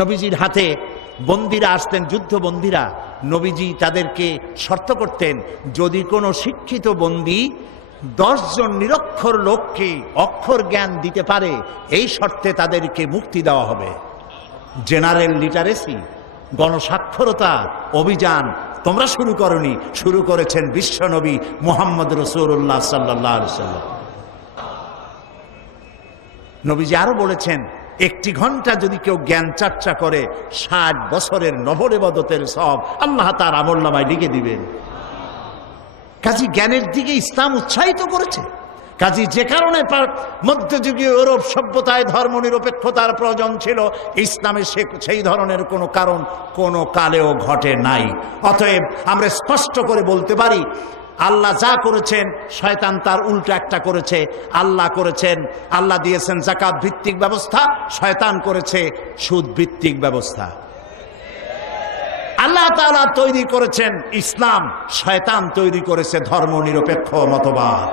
নবীজির হাতে বন্দীরা আসতেন, যুদ্ধবন্দীরা, নবীজি তাদেরকে শর্ত করতেন, যদি কোনো শিক্ষিত বন্দী 10 জন নিরক্ষর লোককে অক্ষর জ্ঞান দিতে পারে, এই শর্তে তাদেরকে মুক্তি দেওয়া হবে। জেনারেল লিটারেসি, গণসাক্ষরতা অভিযান তোমরা শুরু করনি, শুরু করেছেন বিশ্বনবী মুহাম্মদ রাসূলুল্লাহ সাল্লাল্লাহু আলাইহি ওয়াসাল্লাম। নবীজি আরো বলেছেন, 1 ঘন্টা যদি কেউ জ্ঞান চর্চা করে 60 বছরের নফল ইবাদতের সওয়াব আল্লাহ তার আমলনামায় লিখে দিবেন। কাজী জ্ঞানের দিকে ইসলাম উৎসাহিত করেছে। কাজী যে কারণে মধ্যযুগীয় ইউরোপ সভ্যতায় ধর্মনিরপেক্ষতার প্রয়োজন ছিল, ইসলামে সেই ধরনের কোনো কারণ কোনো কালেও ঘটে নাই। অতএব আমরা স্পষ্ট করে বলতে পারি, আল্লাহ যা করেছেন শয়তান তার উল্টো একটা করেছে। আল্লাহ করেছেন, আল্লাহ দিয়েছেন যাকাত ভিত্তিক ব্যবস্থা, শয়তান করেছে সুদ ভিত্তিক ব্যবস্থা। আল্লাহ তাআলা তৈরি করেছেন ইসলাম, শয়তান তৈরি করেছে ধর্মনিরপেক্ষ মতবাদ।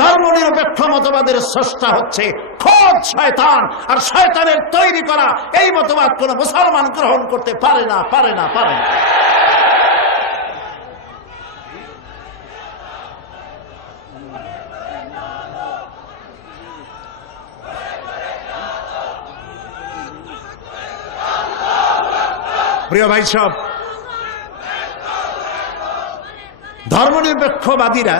ধর্মনিরপেক্ষ মতবাদের স্রষ্টা হচ্ছে খোদ শয়তান, আর শয়তানের তৈরি করা এই মতবাদ কোন মুসলমান গ্রহণ করতে পারে না, পারে না, পারে না। প্রিয় ভাই সব, ধর্মনিরপেক্ষবাদীরা,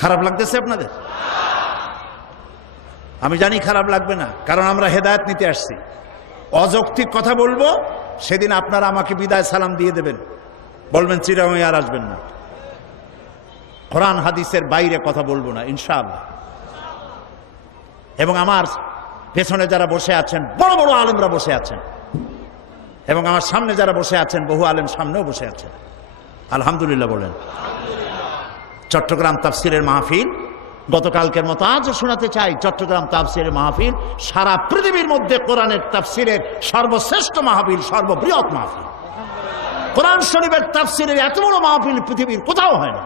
খারাপ লাগতেছে আপনাদের? আমি জানি খারাপ লাগবে না, কারণ আমরা হেদায়েত নিতে আসছি। অযৌক্তিক কথা বলবো, সেদিন আপনারা আমাকে বিদায় সালাম দিয়ে দেবেন, বলবেন চিরাময় আর আসবেন না। কোরআন হাদিসের বাইরে কথা বলবো না ইনশাআল্লাহ। এবং আমার পেছনে যারা বসে আছেন, বড় বড় আলেমরা বসে আছেন, এবং আমার সামনে যারা বসে আছেন, বহু আলেম সামনেও বসে আছেন, আলহামদুলিল্লাহ বলেন। চট্টগ্রাম তাফসিরের মাহফিল গতকালকের মতো আজও শোনাতে চাই। চট্টগ্রাম তাফসিরের মাহফিল সারা পৃথিবীর মধ্যে কোরআনের তাফসিরের সর্বশ্রেষ্ঠ মাহফিল, সর্ববৃহৎ মাহফিল। কোরআন শরীফের তাফসিরের এত বড় মাহফিল পৃথিবীর কোথাও হয় না।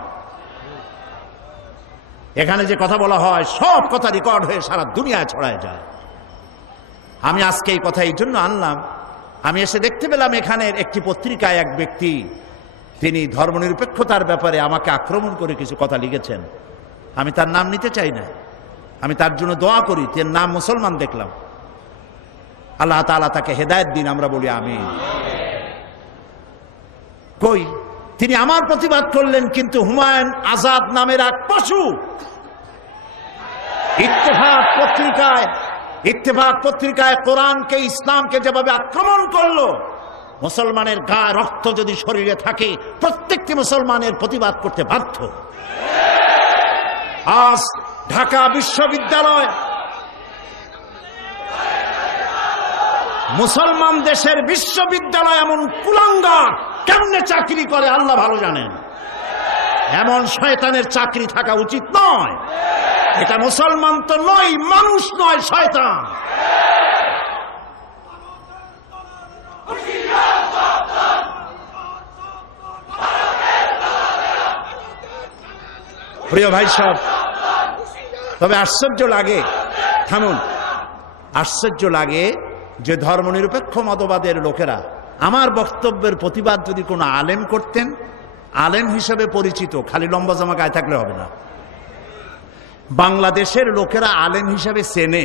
এখানে যে কথা বলা হয় সব কথা রেকর্ড হয়ে সারা দুনিয়ায় ছড়ায় যায়। আমি আজকে এই কথা এই জন্য আনলাম, আমি এসে দেখতে পেলাম এখানের একটি পত্রিকায় এক ব্যক্তি তিনি ধর্মনিরপেক্ষতার ব্যাপারে আমাকে আক্রমণ করে কিছু কথা লিখেছেন। আমি তার নাম নিতে চাই না, আমি তার জন্য দোয়া করি। তার নাম মুসলমান দেখলাম, আল্লাহ তাআলা তাকে হেদায়েত দিন, আমরা বলি আমিন। কই তিনি আমার প্রতিবাদ করলেন, কিন্তু হুমায়ুন আজাদ নামের এক পশু ইত্তেফাক পত্রিকায় কোরআনকে, ইসলামকে যেভাবে আক্রমণ করলো, মুসলমানের গায়ে রক্ত যদি শরীরে থাকে প্রত্যেকটি মুসলমানের প্রতিবাদ করতে বাধ্য। আজ ঢাকা বিশ্ববিদ্যালয় মুসলমান দেশের বিশ্ববিদ্যালয় এমন কুলাঙ্গার কেমনে চাকরি করে আল্লাহ ভালো জানেন। এমন শয়তানের চাকরি থাকা উচিত নয়। এটা মুসলমান তো নয়, মানুষ নয়, শয়তান। প্রিয় ভাই সব, তবে আশ্চর্য লাগে, থামুন, আশ্চর্য লাগে যে ধর্মনিরপেক্ষ মতবাদের লোকেরা আমার বক্তব্যের প্রতিবাদ যদি কোনো আলেম করতেন, আলেম হিসেবে পরিচিত, খালি লম্বা জামা গায়ে থাকলে হবে না, বাংলাদেশের লোকেরা আলেম হিসেবে চেনে,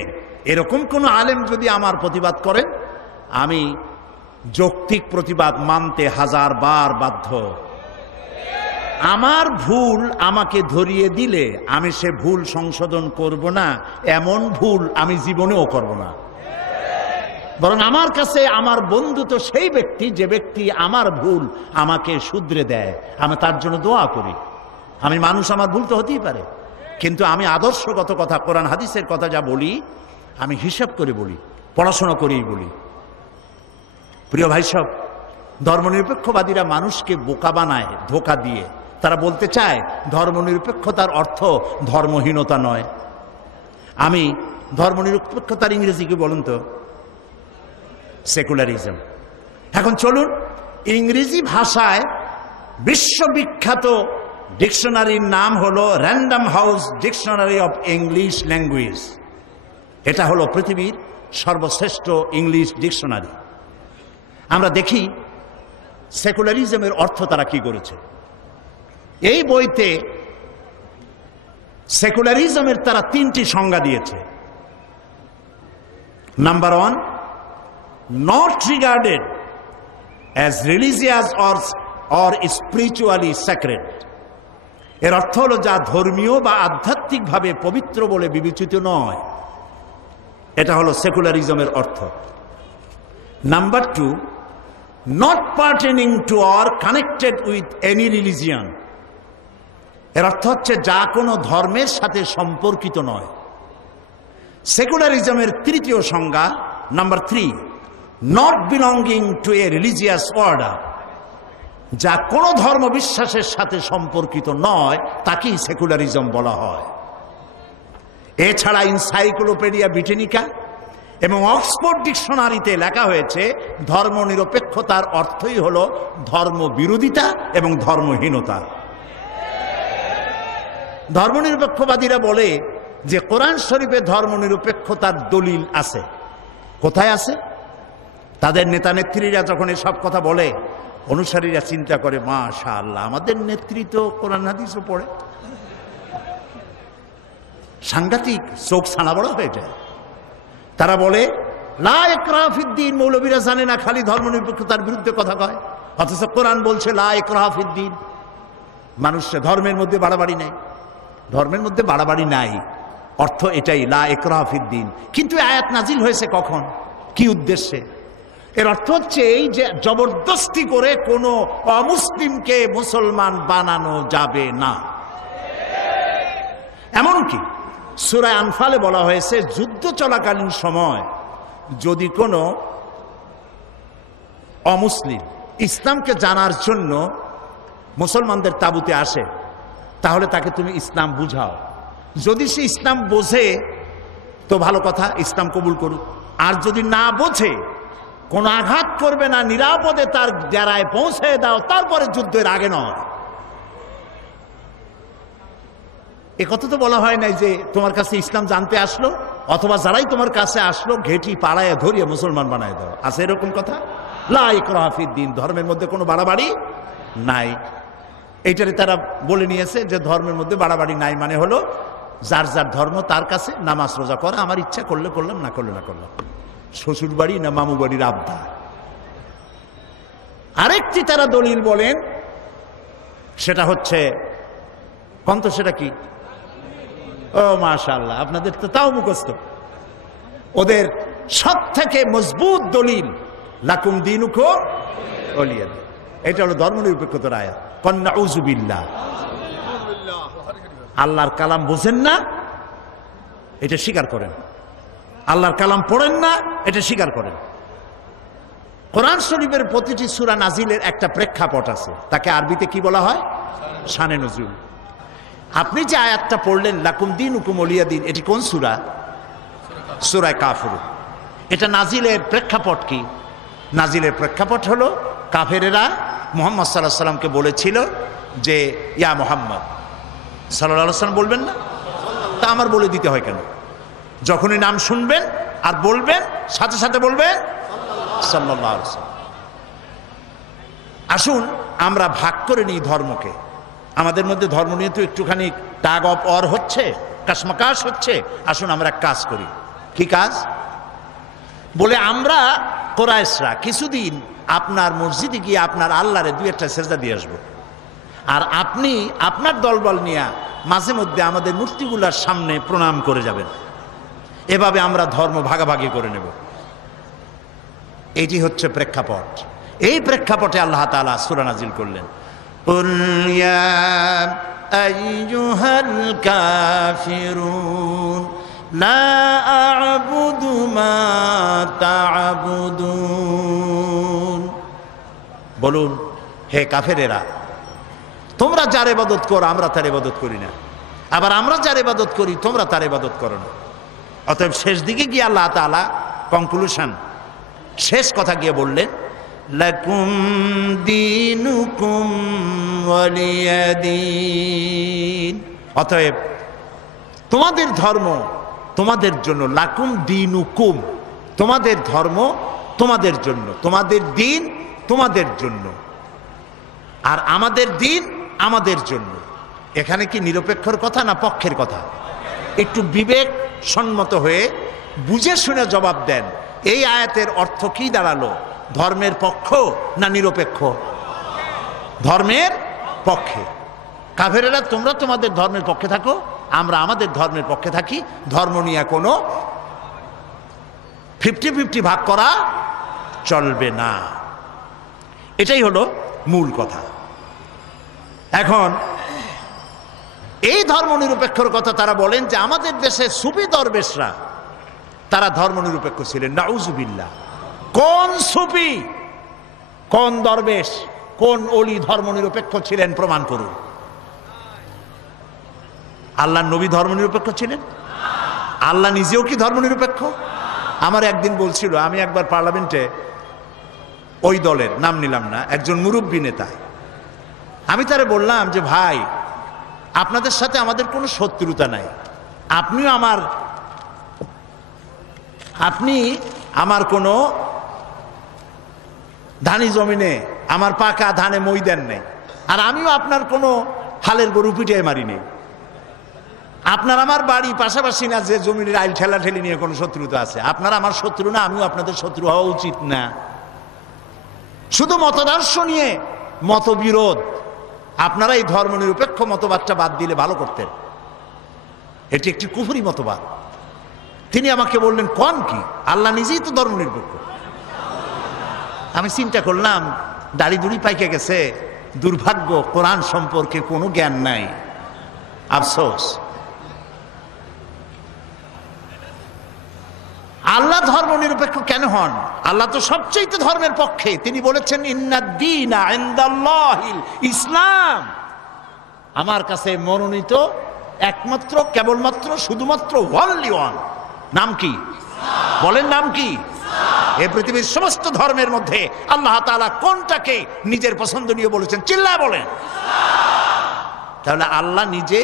এরকম কোনো আলেম যদি আমার প্রতিবাদ করেন, আমি যৌক্তিক প্রতিবাদ মানতে হাজার বার বাধ্য। আমার ভুল আমাকে ধরিয়ে দিলে আমি সে ভুল সংশোধন করব না, এমন ভুল আমি জীবনেও করব না। বরং আমার কাছে আমার বন্ধু তো সেই ব্যক্তি যে ব্যক্তি আমার ভুল আমাকে শুধরে দেয়, আমি তার জন্য দোয়া করি। আমি মানুষ, আমার ভুল তো হতেই পারে, কিন্তু আমি আদর্শগত কথা, কোরআন হাদিসের কথা যা বলি আমি হিসাব করে বলি, পড়াশোনা করেই বলি। প্রিয় ভাই সব, ধর্মনিরপেক্ষবাদীরা মানুষকে বোকা বানায় ধোঁকা দিয়ে। তারা বলতে চায় ধর্মনিরপেক্ষতার অর্থ ধর্মহীনতা নয়। আমি ধর্মনিরপেক্ষতার ইংরেজি কি বলুন তো? সেকুলারিজম। এখন চলুন, ইংরেজি ভাষায় বিশ্ববিখ্যাত ডিকশনারির নাম হলো random house dictionary of English language. এটা হলো পৃথিবীর সর্বশ্রেষ্ঠ ইংলিশ ডিকশনারি। আমরা দেখি সেকুলারিজমের অর্থ তারা কি করেছে। এই বইতে সেকুলারিজমের তারা তিনটি সংজ্ঞা দিয়েছে। Number 1, not regarded as religious or spiritually sacred। এর অর্থ হলো যা ধর্মীয় বা আধ্যাত্মিকভাবে পবিত্র বলে বিবেচিত নয়, এটা হলো সেকুলারিজমের অর্থ। Number 2, not pertaining to or connected with any religion। এর অর্থ হচ্ছে যা কোনো ধর্মের সাথে সম্পর্কিত নয়। সেকুলারিজমের তৃতীয় সংজ্ঞা number 3, not belonging to a religious order। যা কোনো ধর্ম বিশ্বাসের সাথে সম্পর্কিত নয় তাকেই সেকুলারিজম বলা হয়। এছাড়া এনসাইক্লোপিডিয়া ব্রিটানিকা এবং অক্সফোর্ড ডিকশনারিতে লেখা হয়েছে ধর্মনিরপেক্ষতার অর্থই হলো ধর্মবিরোধিতা এবং ধর্মহীনতা। ধর্মনিরপেক্ষবাদীরা বলে যে কোরআন শরীফে ধর্মনিরপেক্ষতার দলিল আছে। কোথায় আছে? তাদের নেতা নেত্রীরা যখন এসব কথা বলে, অনুসারীরা চিন্তা করে, মাশাআল্লাহ, আমাদের নেত্রী তো কোরআন হাদিসও পড়ে। সাংঘাতিক, চোখ ছানা বড় হয়ে যায়। তারা বলে লা ইকরাহা ফিদ্দীন, মৌলবীরা জানে না, খালি ধর্মনিরপেক্ষতার বিরুদ্ধে কথা কয়, অথচ কোরআন বলছে লা ইকরাহা ফিদ্দীন। মানুষের ধর্মের মধ্যে বাড়াবাড়ি নেই, ধর্মের মধ্যে বাড়াবাড়ি নাই, অর্থ এটাই, লা ইকরাহা ফিদ্দীন। কিন্তু আয়াত নাজিল হয়েছে কখন, কি উদ্দেশ্যে? এর অর্থ হচ্ছে এই যে জবরদস্তি করে কোনো অমুসলিমকে মুসলমান বানানো যাবে না। এমনকি সূরা আনফালে বলা হয়েছে যুদ্ধ চলাকালীন সময় যদি কোনো অমুসলিম ইসলামকে জানার জন্য মুসলমানদের তাঁবুতে আসে, তাহলে তাকে তুমি ইসলাম বুঝাও। যদি সে ইসলাম বোঝে তো ভালো কথা, ইসলাম কবুল করুক। আর যদি না বোঝে, কোনো আঘাত করবে না, নিরাপদে তার ডেরায় পৌঁছে দাও, তারপরে যুদ্ধের আগে নয়। এ কথা তো বলা হয় নাই যে তোমার কাছে ইসলাম জানতে আসলো, অথবা যারাই তোমার কাছে আসলো ঘেঁটি পাড়ায় ধরিয়ে মুসলমান বানায় দাও। আছে এরকম কথা? লা ইকরাহা ফিদ্দীন, ধর্মের মধ্যে কোনো বাড়াবাড়ি নাই। এইটারে তারা বলে নিয়েছে যে ধর্মের মধ্যে বাড়াবাড়ি নাই, মানে হলো যার যার ধর্ম তার কাছে নামাজ রোজা করা, আমার ইচ্ছা করলে করলাম, না করলে না করলাম, শ্বশুর বাড়ি না মামু বাড়ির আবদার। আরেকটি তারা দলিল বলেন, সেটা হচ্ছে কন্ত, সেটা কি? ও মাশাআল্লাহ, আপনাদের তো তাও মুখস্থ। ওদের সব থেকে মজবুত দলিল লাকুম দীনুকুম ওয়ালিয়া দিন, এটা হলো ধর্মনিরপেক্ষতার আয়াত। নাউযু বিল্লাহ, আল্লাহর কালাম বোঝেন না এটা স্বীকার করেন, আল্লাহর কালাম পড়েন না এটা স্বীকার করেন। কোরআন শরীফের প্রতিটি সূরা নাজিলের একটা প্রেক্ষাপট আছে, তাকে আরবিতে কি বলা হয়? শানে নজরুল। আপনি যে আয়াতটা পড়লেন লাকুম দীনুকুম ওয়ালিয়া দিন, এটি কোন সূরা? সূরা কাফির। এটা নাজিলের প্রেক্ষাপট কি? নাজিলের প্রেক্ষাপট হলো কাফেরেরা মুহাম্মদ সাল্লাল্লাহু আলাইহি সাল্লামকে বলেছিল যে ইয়া মুহাম্মদ সাল্লাল্লাহু আলাইহি সাল্লাম বলবেন না, তা আমার বলে দিতে হয় কেন? যখনই নাম শুনবেন আর বলবেন সাথে সাথে বলবেন সাল্লাল্লাহু আলাইহি সাল্লাম। আসুন আমরা ভাগ করে নিই ধর্মকে। আমাদের মধ্যে ধর্ম নিয়ে তো একটুখানি টাগ অফ অর হচ্ছে, কাশমাকাশ হচ্ছে। আসুন আমরা এক কাজ করি। কি কাজ? বলে আমরা কোরাইশরা কিছুদিন আপনার মসজিদে গিয়ে আপনার আল্লাহরে দুই একটা সেজদা দিয়ে আসবো, আর আপনি আপনার দলবল নিয়ে মাঝে মধ্যে আমাদের মূর্তিগুলার সামনে প্রণাম করে যাবেন। এভাবে আমরা ধর্ম ভাগাভাগি করে নেব। এটি হচ্ছে প্রেক্ষাপট। এই প্রেক্ষাপটে আল্লাহ তাআলা সূরা নাজিল করলেন, কুল ইয়া আইয়ুহাল কাফিরুন লা আ'বুদু মা তা'বুদুন। বলুন হে কাফেরেরা, তোমরা যার ইবাদত করো আমরা তার ইবাদত করি না, আবার আমরা যার ইবাদত করি তোমরা তার ইবাদত করো না। অতএব শেষ দিকে গিয়ে আল্লাহ তাআলা কনক্লুশন, শেষ কথা গিয়ে বললেন লাকুম দীনুকুম ওয়ালিয়া দীন। অতএব তোমাদের ধর্ম তোমাদের জন্য, লাকুম দীনুকুম, তোমাদের ধর্ম তোমাদের জন্য, তোমাদের দিন তোমাদের জন্য, আর আমাদের দিন আমাদের জন্য। এখানে কি নিরপেক্ষর কথা না পক্ষের কথা? একটু বিবেক সম্মত হয়ে বুঝে শুনে জবাব দেন। এই আয়াতের অর্থ কি দাঁড়ালো? ধর্মের পক্ষ না নিরপেক্ষ? ধর্মের পক্ষে। কাফেরেরা তোমরা তোমাদের ধর্মের পক্ষে থাকো, আমরা আমাদের ধর্মের পক্ষে থাকি। ধর্ম নিয়ে কোনো 50-50 ভাগ করা চলবে না। এটাই হলো মূল কথা। এখন এই ধর্ম নিরপেক্ষর কথা তারা বলেন যে আমাদের দেশে সুফি দরবেশরা তারা ধর্ম নিরপেক্ষ ছিলেন। নাউজুবিল্লাহ। কোন সুফি, কোন দরবেশ, কোন ওলি ধর্ম নিরপেক্ষ ছিলেন? প্রমাণ করুন। আল্লাহর নবী ধর্ম নিরপেক্ষ ছিলেন? আল্লাহ নিজেও কি ধর্ম নিরপেক্ষ? আমার একদিন বলছিল, আমি একবার পার্লামেন্টে ওই দলের নাম নিলাম না, একজন মুরব্বী নেতা, আমি তারে বললাম যে ভাই আপনাদের সাথে আমাদের কোনো শত্রুতা নাই, আপনি আমার কোনো ধানি জমিনে আমার পাকা ধানে মই দেন নেই, আর আমিও আপনার কোনো হালের গরু পিটিয়ে মারি নেই। আপনার আমার বাড়ি পাশাপাশি না যে জমিনের আইল ঠেলা ঠেলি নিয়ে কোনো শত্রুতা আছে। আপনারা আমার শত্রু না, আমিও আপনাদের শত্রু হওয়া উচিত না। শুধু মতাদর্শ নিয়ে মতবিরোধ, আপনারা এই ধর্ম নিরপেক্ষ মতবাদটা বাদ দিলে ভালো করতেন। এটি একটি কুফরি মতবাদ। তিনি আমাকে বললেন কোন কি? আল্লাহ নিজেই তো ধর্ম নিরপেক্ষ। আমি চিন্তা করলাম দাড়ি দুড়ি পাইকে গেছে, দুর্ভাগ্য, কোরআন সম্পর্কে কোনো জ্ঞান নাই, আফসোস। আল্লাহ ধর্ম নিরপেক্ষ কেন হন? আল্লাহ তো সবচেয়ে ধর্মের পক্ষে। তিনি বলেছেন ইন্নাদ-দীনা ইনদাল্লাহিল ইসলাম, আমার কাছে মনোনীত একমাত্র, কেবলমাত্র, শুধুমাত্র ওয়ানলি ওয়ান। নাম কি? বলেন নাম কি? এই পৃথিবীর সমস্ত ধর্মের মধ্যে আল্লাহ তাআলা কোনটাকে নিজের পছন্দনীয় বলেছেন? চিল্লায় বলেন। তাহলে আল্লাহ নিজে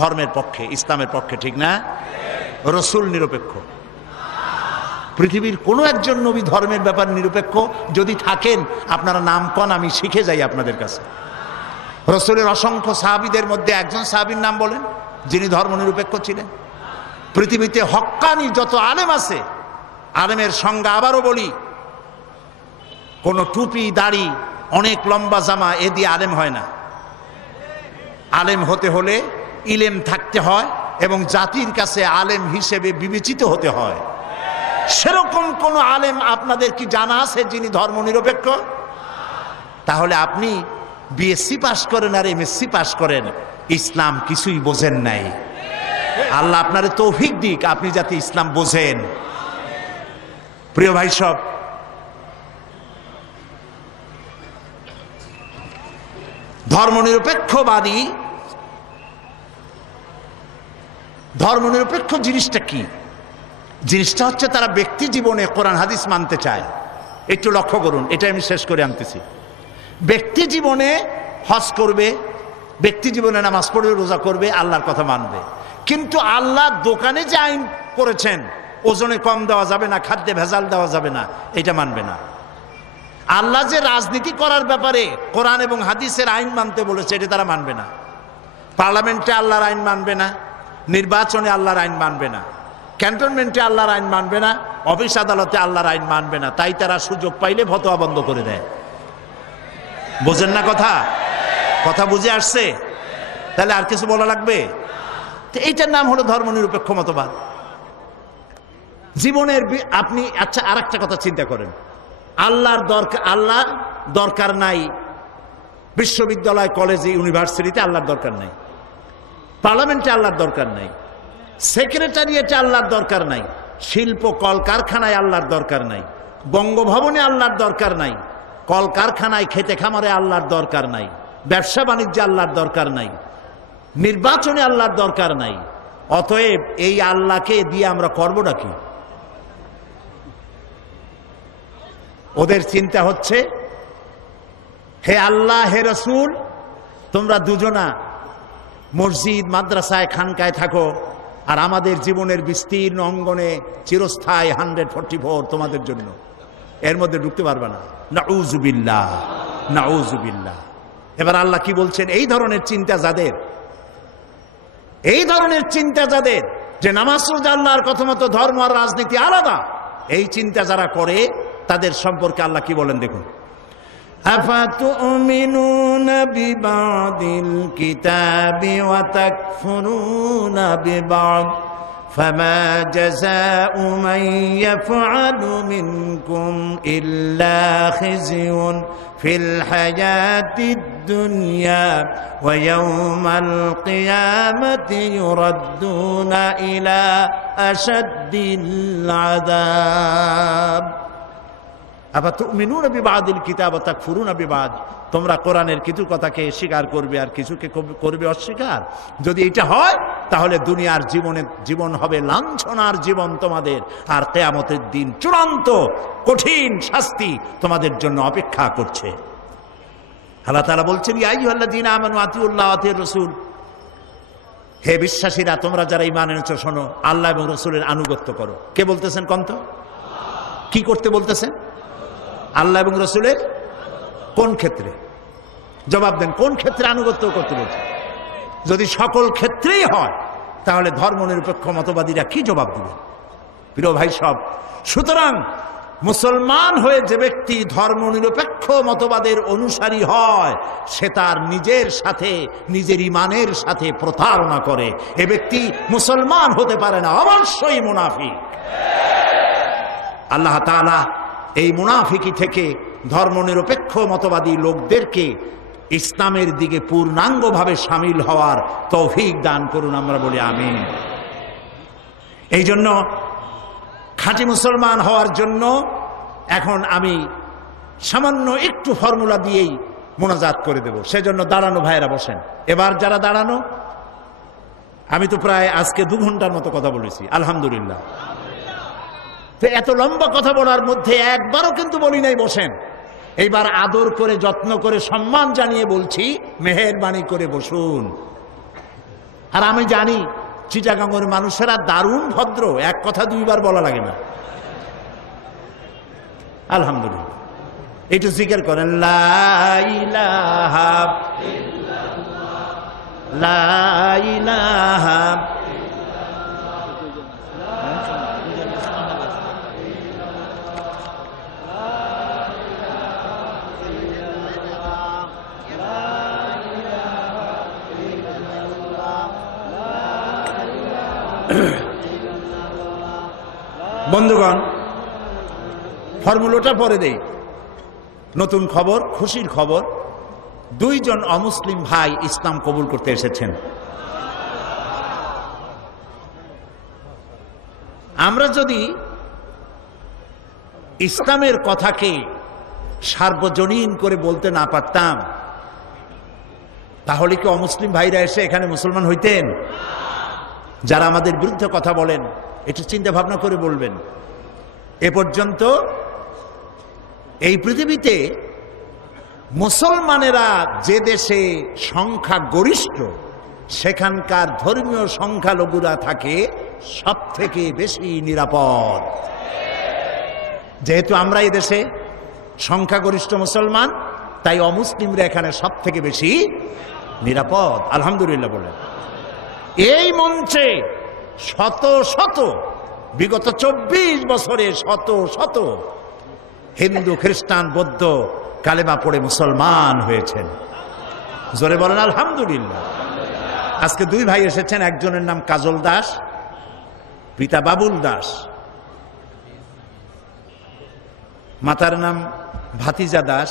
ধর্মের পক্ষে, ইসলামের পক্ষে, ঠিক না? রাসূল নিরপেক্ষ। পৃথিবীর কোনো একজন নবী ধর্মের ব্যাপার নিরপেক্ষ যদি থাকেন আপনারা নাম কন, আমি শিখে যাই আপনাদের কাছে। রসুলের অসংখ্য সাহাবীদের মধ্যে একজন সাহাবীর নাম বলেন যিনি ধর্ম নিরপেক্ষ ছিলেন। পৃথিবীতে হক্কানি যত আলেম আছে, আলেমের সংজ্ঞা আবারও বলি, কোন টুপি দাড়ি অনেক লম্বা জামা এ দিয়ে আলেম হয় না। আলেম হতে হলে ইলেম থাকতে হয় এবং জাতির কাছে আলেম হিসেবে বিবেচিত হতে হয়। সেরকম কোন আলেম আপনাদের কি জানা আছে যিনি ধর্ম নিরপেক্ষ? তাহলে আপনি বিএসসি পাস করেন আর এমএসসি পাস করেন, ইসলাম কিছুই বোঝেন নাই। আল্লাহ আপনার তৌফিক দিক আপনি যাতে ইসলাম বোঝেন। প্রিয় ভাই সব, ধর্মনিরপেক্ষবাদী, ধর্মনিরপেক্ষ জিনিসটা কি? জিনিসটা হচ্ছে তারা ব্যক্তি জীবনে কোরআন হাদিস মানতে চায়। একটু লক্ষ্য করুন, এটা আমি শেষ করে আনতেছি। ব্যক্তি জীবনে হজ করবে, ব্যক্তি জীবনে নামাজ পড়বে, রোজা করবে, আল্লাহর কথা মানবে। কিন্তু আল্লাহ দোকানে যে আইন করেছেন, ওজনে কম দেওয়া যাবে না, খাদ্যে ভেজাল দেওয়া যাবে না, এটা মানবে না। আল্লাহ যে রাজনীতি করার ব্যাপারে কোরআন এবং হাদিসের আইন মানতে বলেছে, এটা তারা মানবে না। পার্লামেন্টে আল্লাহর আইন মানবে না, নির্বাচনে আল্লাহর আইন মানবে না, ক্যান্টনমেন্টে আল্লাহর আইন মানবে না, অফিস আদালতে আল্লাহর আইন মানবে না। তাই তারা সুযোগ পাইলে ফতোয়া বন্ধ করে দেয়। বোঝেন না কথা? কথা বুঝে আসছে? তাহলে আর কিছু বলা লাগবে? এইটার নাম হলো ধর্মনিরপেক্ষ মতবাদ। জীবনের আপনি আচ্ছা আর একটা কথা চিন্তা করেন, আল্লাহ দরকার নাই বিশ্ববিদ্যালয়, কলেজে, ইউনিভার্সিটিতে আল্লাহর দরকার নাই, পার্লামেন্টে আল্লাহর দরকার নাই, সেক্রেটারিয়েটে আল্লাহর দরকার নাই, শিল্প কলকারখানায় আল্লাহর দরকার নাই, বঙ্গভবনে আল্লাহর দরকার নাই, কলকারখানায় খেতে খামারে আল্লাহর দরকার নাই, ব্যবসা বাণিজ্যে আল্লাহর দরকার নাই, নির্বাচনে আল্লাহর দরকার নাই। অতএব এই আল্লাহকে দিয়ে আমরা করবোটা কি? ওদের চিন্তা হচ্ছে, হে আল্লাহ, হে রসুল, তোমরা দুজনা মসজিদ, মাদ্রাসায়, খানকায় থাকো, আর আমাদের জীবনের বিস্তীর্ণ অঙ্গনে চিরস্থায়ী 144 তোমাদের জন্য, এর মধ্যে ঢুকতে পারবে না। নাউযুবিল্লাহ, নাউযুবিল্লাহ। এবার আল্লাহ কি বলছেন? এই ধরনের চিন্তা যাদের, যে নামাজ রোজা আল্লাহর কথা মতো, ধর্ম আর রাজনীতি আলাদা, এই চিন্তা যারা করে তাদের সম্পর্কে আল্লাহ কি বলেন দেখুন। আফাতুমিনুনা বিবাদিল কিতাবি ওয়া তাকফুরুনা বিবাদ ফামা জাযাউ মান ইয়াফআলু মিনকুম ইল্লা খিজিয়ুন ফিল হায়াতিদ দুনিয়া ওয়া ইয়াওমাল কিয়ামাতি ইউরাদ্দুনা ইলা আশাদ্দিল আযাব। আফাতুমিনুনা বিবাদিল কিতাব ওয়া তাকফুরুনা বিবাদ, তোমরা কোরআনের কিছু কথাকে স্বীকার করবে আর কিছুকে করবে অস্বীকার। যদি এটা হয় তাহলে দুনিয়ার জীবন হবে লাঞ্ছনার জীবন তোমাদের, আর কিয়ামতের দিন চূড়ান্ত কঠিন শাস্তি তোমাদের জন্য অপেক্ষা করছে। আল্লাহ তাআলা বলছেন, ইয়া আইয়ুহাল্লাযীনা আমানু আতিউল্লাহ ওয়া আতিউর রাসূল, হে বিশ্বাসীরা, তোমরা যারা ঈমান এনেছো, শোনো, আল্লাহ এবং রাসূলের আনুগত্য করো। কে বলতেছেন কোন তো? কি করতে বলতেছেন? আল্লাহ এবং রাসূলের কোন ক্ষেত্রে? জবাব দেন, কোন ক্ষেত্রে আনুগত্য করতে বলছে? যদি সকল ক্ষেত্রেই হয় তাহলে ধর্মনিরপেক্ষ মতবাদীরা কি জবাব দিবেন? প্রিয় ভাই সব, সুতরাং মুসলমান হয়ে যে ব্যক্তি ধর্মনিরপেক্ষ মতবাদের অনুসারী হয়, সে তার নিজের সাথে, নিজের ঈমানের সাথে প্রতারণা করে। এ ব্যক্তি মুসলমান হতে পারে না, অবশ্যই মুনাফিক। আল্লাহ তাআলা এই মুনাফিকি থেকে ধর্মনিরপেক্ষ মতবাদী লোকদেরকে ইসলামের দিকে পূর্ণাঙ্গভাবে সামিল হওয়ার তৌফিক দান করুন, আমরা বলি আমিন। এই জন্য খাঁটি মুসলমান হওয়ার জন্য এখন আমি সামান্য একটু ফর্মুলা দিয়েই মোনাজাত করে দেব। সেজন্য দাঁড়ানো ভাইয়েরা বসেন। এবার যারা দাঁড়ানো, আমি তো প্রায় আজকে 2 ঘন্টার মতো কথা বলেছি, আলহামদুলিল্লাহ। তো এত লম্বা কথা বলার মধ্যে একবারও কিন্তু বলি নাই বসেন। এইবার আদর করে, যত্ন করে, সম্মান জানিয়ে বলছি, মেহেরবানি করে বসুন। আর আমি জানি চিটাগাঙ্গের মানুষেরা দারুণ ভদ্র, এক কথা 2 বার বলা লাগে না। আলহামদুলিল্লাহ। একটু জিকির করেন, লা ইলাহা লা ইলাহা বন্ধুগণ, ফর্মুলাটা পরে দেই। নতুন খবর, খুশির খবর, 2 জন অমুসলিম ভাই ইসলাম কবুল করতে এসেছেন। আমরা যদি ইসলামের কথাকে সার্বজনীন করে বলতে না পারতাম, তাহলে কি অমুসলিম ভাইরা এসে এখানে মুসলমান হইতেন? যারা আমাদের বিরুদ্ধে কথা বলেন, একটু চিন্তা ভাবনা করে বলবেন। এ পর্যন্ত এই পৃথিবীতে মুসলমানেরা যে দেশে সংখ্যা গরিষ্ঠ, সেখানকার ধর্মীয় সংখ্যালঘুরা থাকে সব থেকে বেশি নিরাপদ। যেহেতু আমরা এই দেশে সংখ্যাগরিষ্ঠ মুসলমান, তাই অমুসলিমরা এখানে সব থেকে বেশি নিরাপদ। আলহামদুলিল্লাহ বলেন। এই মঞ্চে শত শত, বিগত 24 বছরে শত শত হিন্দু, খ্রিস্টান, বৌদ্ধ কালেমা পড়ে মুসলমান হয়েছেন। জোরে বলেন আলহামদুলিল্লাহ। আজকে 2 ভাই এসেছেন, একজনের নাম কাজল দাস, পিতা বাবুল দাস, মাতার নাম ভাতিজা দাস,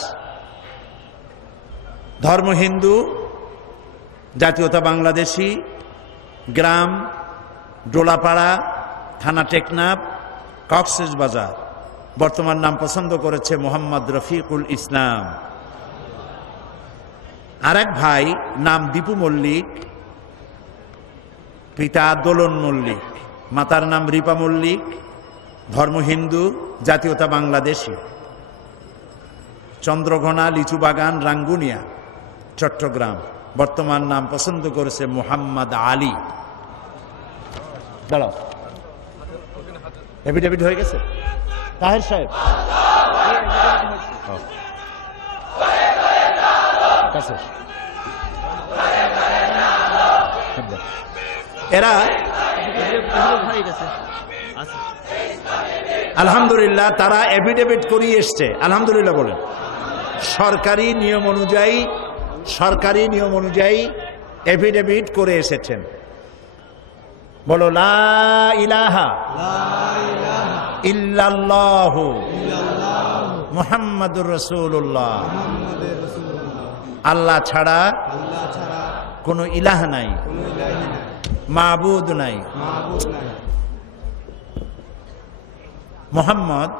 ধর্ম হিন্দু, জাতীয়তা বাংলাদেশি, গ্রাম ডোলাপাড়া, থানা টেকনাফ, কক্সবাজার। বর্তমান নাম পছন্দ করেছে মোহাম্মদ রফিকুল ইসলাম। আর এক ভাই নাম দীপু মল্লিক, পিতা দোলন মল্লিক, মাতার নাম রিপা মল্লিক, ধর্ম হিন্দু, জাতীয়তা বাংলাদেশি, চন্দ্রঘোনা, লিচুবাগান, রাঙ্গুনিয়া, চট্টগ্রাম। বর্তমান নাম পছন্দ করেছে মোহাম্মদ আলী। দাঁড়াও, এফিডেভিট হয়ে গেছে তাহের সাহেব? এরা আলহামদুলিল্লাহ, তারা এফিডেভিট করিয়ে এসছে। আলহামদুলিল্লাহ বলেন। সরকারি নিয়ম অনুযায়ী এফিডেভিট করে এসেছেন। বলো, লা ইলাহা ইল্লাল্লাহু মুহাম্মাদুর রাসূলুল্লাহ। আল্লাহ ছাড়া কোনো ইলাহ নাই, মাবুদ নাই। মুহাম্মদ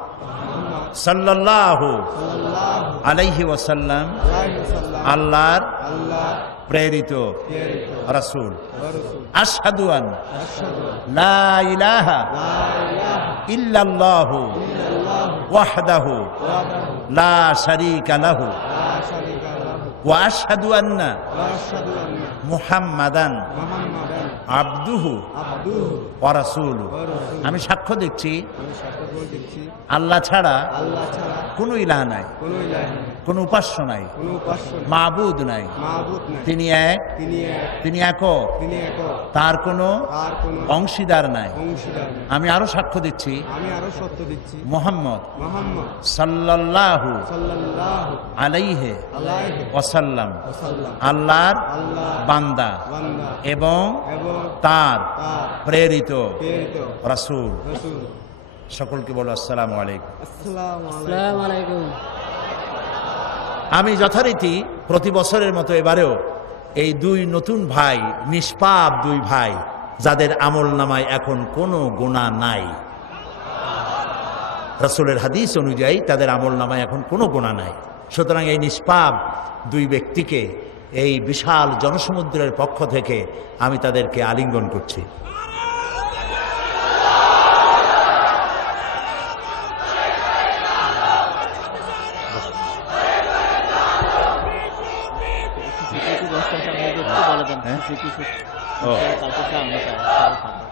সাল্লাল্লাহু আলাইহি ওয়াসাল্লাম আল্লাহর প্রেরিত রাসূল। আশহাদু আন লা ইলাহা ইল্লাল্লাহু ওয়াহদাহু লা শারীকা লাহু ওয়া আশহাদু আন্না মুহাম্মাদান আবদুহু ওয়া রাসূলুহু। আমি সাক্ষ্য দিচ্ছি আল্লাহ ছাড়া কোনো ইলাহ নাই, কোনো উপাস্য নাই, মাবুদ নাই। তিনি এক, তিনি একক, তার কোনো অংশীদার নাই। আমি আরো সাক্ষ্য দিচ্ছি মুহাম্মদ সাল্লাল্লাহু আলাইহি ওয়াসাল্লাম আল্লাহর বান্দা এবং তার প্রেরিত রাসূল। সকলকে বলো আসসালামু আলাইকুম। আমি যথারীতি প্রতি বছরের মতো এবারেও এই 2 নতুন ভাই, নিষ্পাপ 2 ভাই, যাদের আমল নামায় এখন কোনো গুনাহ নাই, রাসূলের হাদিস অনুযায়ী তাদের আমল নামায় এখন কোনো গুনাহ নাই। সুতরাং এই নিষ্পাপ 2 ব্যক্তিকে এই বিশাল জনসমুদ্রের পক্ষ থেকে আমি তাদেরকে আলিঙ্গন করছি।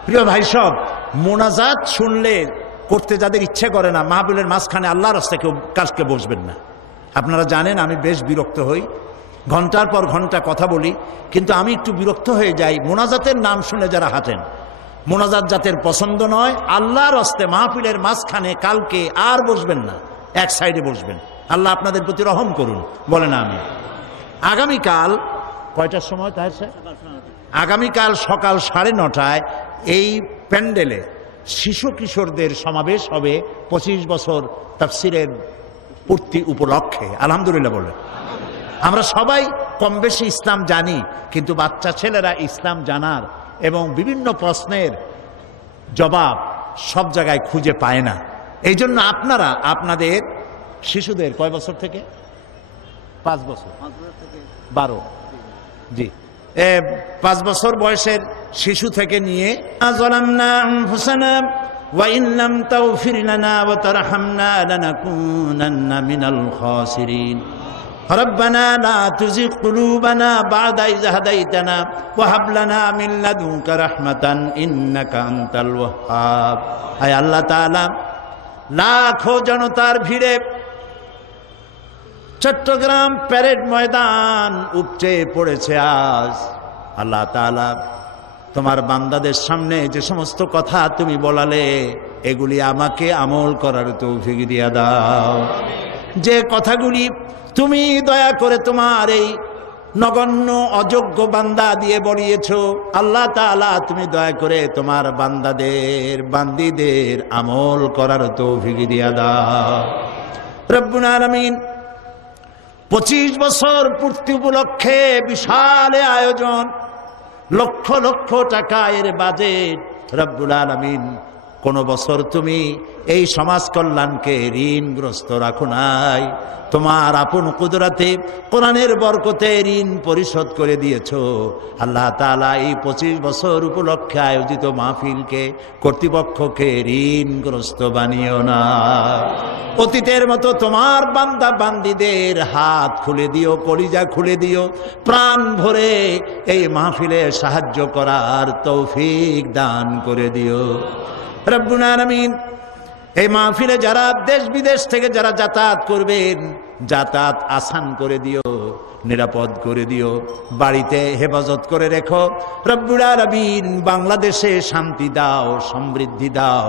প্রিয় ভাই সব, মোনাজাত শুনলে করতে যাদের ইচ্ছে করে না, মাহফিলের মাঝখানে আল্লাহর রাস্তায় কেউ কাজকে বসবেন না। আপনারা জানেন আমি বেশ বিরক্ত হই, ঘন্টার পর ঘন্টা কথা বলি, কিন্তু আমি একটু বিরক্ত হয়ে যাই মোনাজাতের নাম শুনে যারা হাঁটেন। মোনাজাত জাতের পছন্দ নয়। আল্লাহর রাস্তায় মাহফিলের মাঝখানে কালকে আর বসবেন না, এক সাইডে বসবেন। আল্লাহ আপনাদের প্রতি রহম করুন, বলে না আমি। আগামীকাল কয়টার সময়? তাই আগামীকাল সকাল 9:30টায় এই প্যান্ডেলে শিশু কিশোরদের সমাবেশ হবে 25 বছর তাফসিরের পূর্তি উপলক্ষে। আলহামদুলিল্লাহ বলে। আমরা সবাই কম বেশি ইসলাম জানি, কিন্তু বাচ্চা ছেলেরা ইসলাম জানার এবং বিভিন্ন প্রশ্নের জবাব সব জায়গায় খুঁজে পায় না। এই জন্য আপনারা আপনাদের শিশুদের কয় বছর থেকে? 5 বছর 12, জি 5 বছর বয়সের শিশু থেকে নিয়ে যালামনা আনফুসানা ওয়া ইন লাম তাগফির লানা ওয়া তারহামনা লানাকুনান্না মিনাল খাসিরিন রব্বানা লা তুযিগ কুলুবানা বা'দা ইয হাদাইতানা ওয়া হাব লানা মিন লাদুনকা রাহমাতান ইন্নাকা আনতাল ওয়াহ্হাব। আয় আল্লাহ তাআলা, লাখো জনতার ভিড়ে চট্টগ্রাম প্যারেড ময়দান উপচে পড়েছে আজ। আল্লাহ তাআলা, তোমার বান্দাদের সামনে যে সমস্ত কথা তুমি বলালে, এগুলি আমাকে আমল করার তৌফিক দিয়া দাও। যে কথাগুলি তুমি দয়া করে তোমার এই নগণ্য অযোগ্য বান্দা দিয়ে বলিয়েছ, আল্লাহ তাআলা তুমি দয়া করে তোমার বান্দিদের আমল করার তৌফিক দিয়া দাও। রব্বুল আলামিন 25 বছর পূর্তি উপলক্ষে বিশাল আয়োজন, লক্ষ লক্ষ টাকা এর বাজেট। রব্বুল আলামিন, কোন বছর তুমি এই সমাজ কল্যাণকে ঋণগ্রস্ত রাখো নাই। তোমার আপন কুদরতে কোরআনের বরকতে ঋণ পরিশোধ করে দিয়েছো। আল্লাহ তাআলা এই 25 বছর উপলক্ষে আয়োজিত মাহফিলকে, কর্তৃপক্ষকে ঋণগ্রস্ত বানিও না। অতীতের মতো তোমার বান্দা বান্দীদের হাত খুলে দিও, কলিজা খুলে দিও, প্রাণ ভরে এই মাহফিলে সাহায্য করার তৌফিক দান করে দিও। রব্বুল আলামিন, এই মাহফিলে যারা দেশ বিদেশ থেকে যারা যাতায়াত করবেন, যাতায়াত আসান করে দিও, নিরাপদ করে দিও, বাড়িতে হেফাজত করে রেখো। রব্বুল আলামিন, বাংলাদেশে শান্তি দাও, সমৃদ্ধি দাও।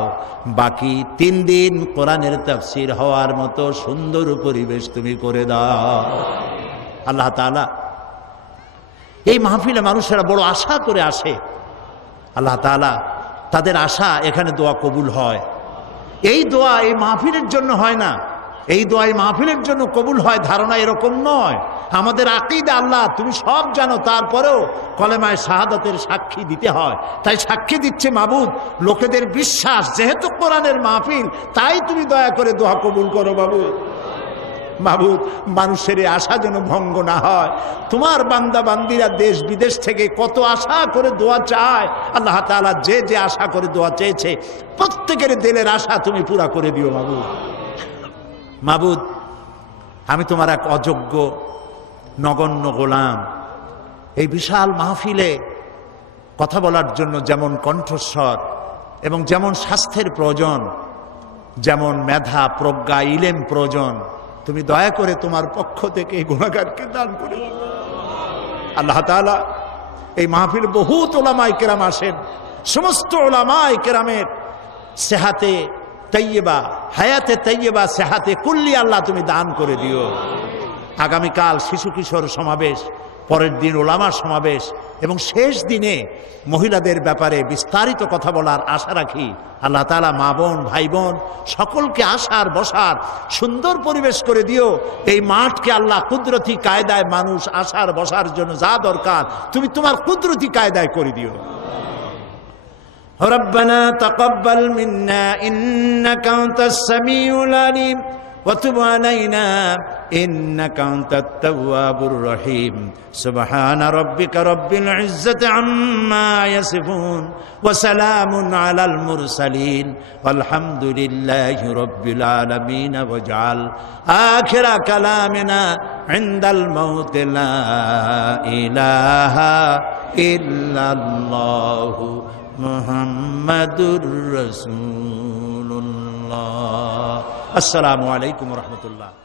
বাকি 3 দিন কোরআনের তাফসীর হওয়ার মতো সুন্দর পরিবেশ তুমি করে দাও। আল্লাহ তাআলা, এই মাহফিলে মানুষেরা বড় আশা করে আসে। আল্লাহ তাআলা তাদের আশা এখানে দোয়া কবুল হয়। এই দোয়া এই মাহফিলের জন্য হয় না, এই দোয়া এই মাহফিলের জন্য কবুল হয় ধারণা এরকম নয়। আমাদের আকীদা আল্লাহ তুমি সব জানো, তারপরেও কলেমায়ে শাহাদাতের সাক্ষী দিতে হয়। তাই সাক্ষী দিচ্ছে মাবুদ, লোকেদের বিশ্বাস যেহেতু কোরআনের মাহফিল, তাই তুমি দয়া করে দোয়া কবুল করো মাবুদ। মাবুদ, মানুষের আশা যেন ভঙ্গ না হয়। তোমার বান্দা বান্দিরা দেশ বিদেশ থেকে কত আশা করে দোয়া চায়। আল্লাহ তাআলা যে যে আশা করে দোয়া চেয়েছে, প্রত্যেকের দিলের আশা তুমি পুরা করে দিও মাবুদ। মাবুদ, আমি তোমার এক অযোগ্য নগণ্য গোলাম। এই বিশাল মাহফিলে কথা বলার জন্য যেমন কণ্ঠস্বর এবং যেমন স্বাস্থ্যের প্রয়োজন, যেমন মেধা, প্রজ্ঞা, ইলম প্রয়োজন, তুমি দয়া করে তোমার পক্ষ থেকে এই গুনাহগারকে দান করে দাও। আল্লাহ তাআলা, এই মাহফিল বহুত উলামায়ে কেরাম আসেন, সমস্ত উলামায়ে কেরামের সেহাতে তাইয়্যিবা, হায়াতে তাইয়্যিবা, সেহাতে কুল্লি আল্লাহ তুমি দান করে দিও। আগামীকাল শিশু কিশোর সমাবেশ, পরের দিন ওলামা সমাবেশ এবং শেষ দিনে মহিলাদের ব্যাপারে বিস্তারিত কথা বলার আশা রাখি। আল্লাহ তাআলা মা বোন ভাই বোন সকলকে আসার বসার সুন্দর পরিবেশ করে দিও। এই মাঠকে আল্লাহ কুদরতি কায়দায় মানুষ আসার বসার জন্য যা দরকার তুমি তোমার কুদরতি কায়দায় করে দিও। রব্বানা তাকাব্বাল মিন্না ইন্নাকা আনতাস সামিউল আলিম وتب علينا إنك أنت التواب الرحيم سبحان ربك رب العزة عما يصفون وسلام على المرسلين والحمد لله رب العالمين واجعل آخر كلامنا عند الموت لا إله إلا الله محمد رسول الله. আল্লাহ। আসসালামু আলাইকুম ওয়া রাহমাতুল্লাহ।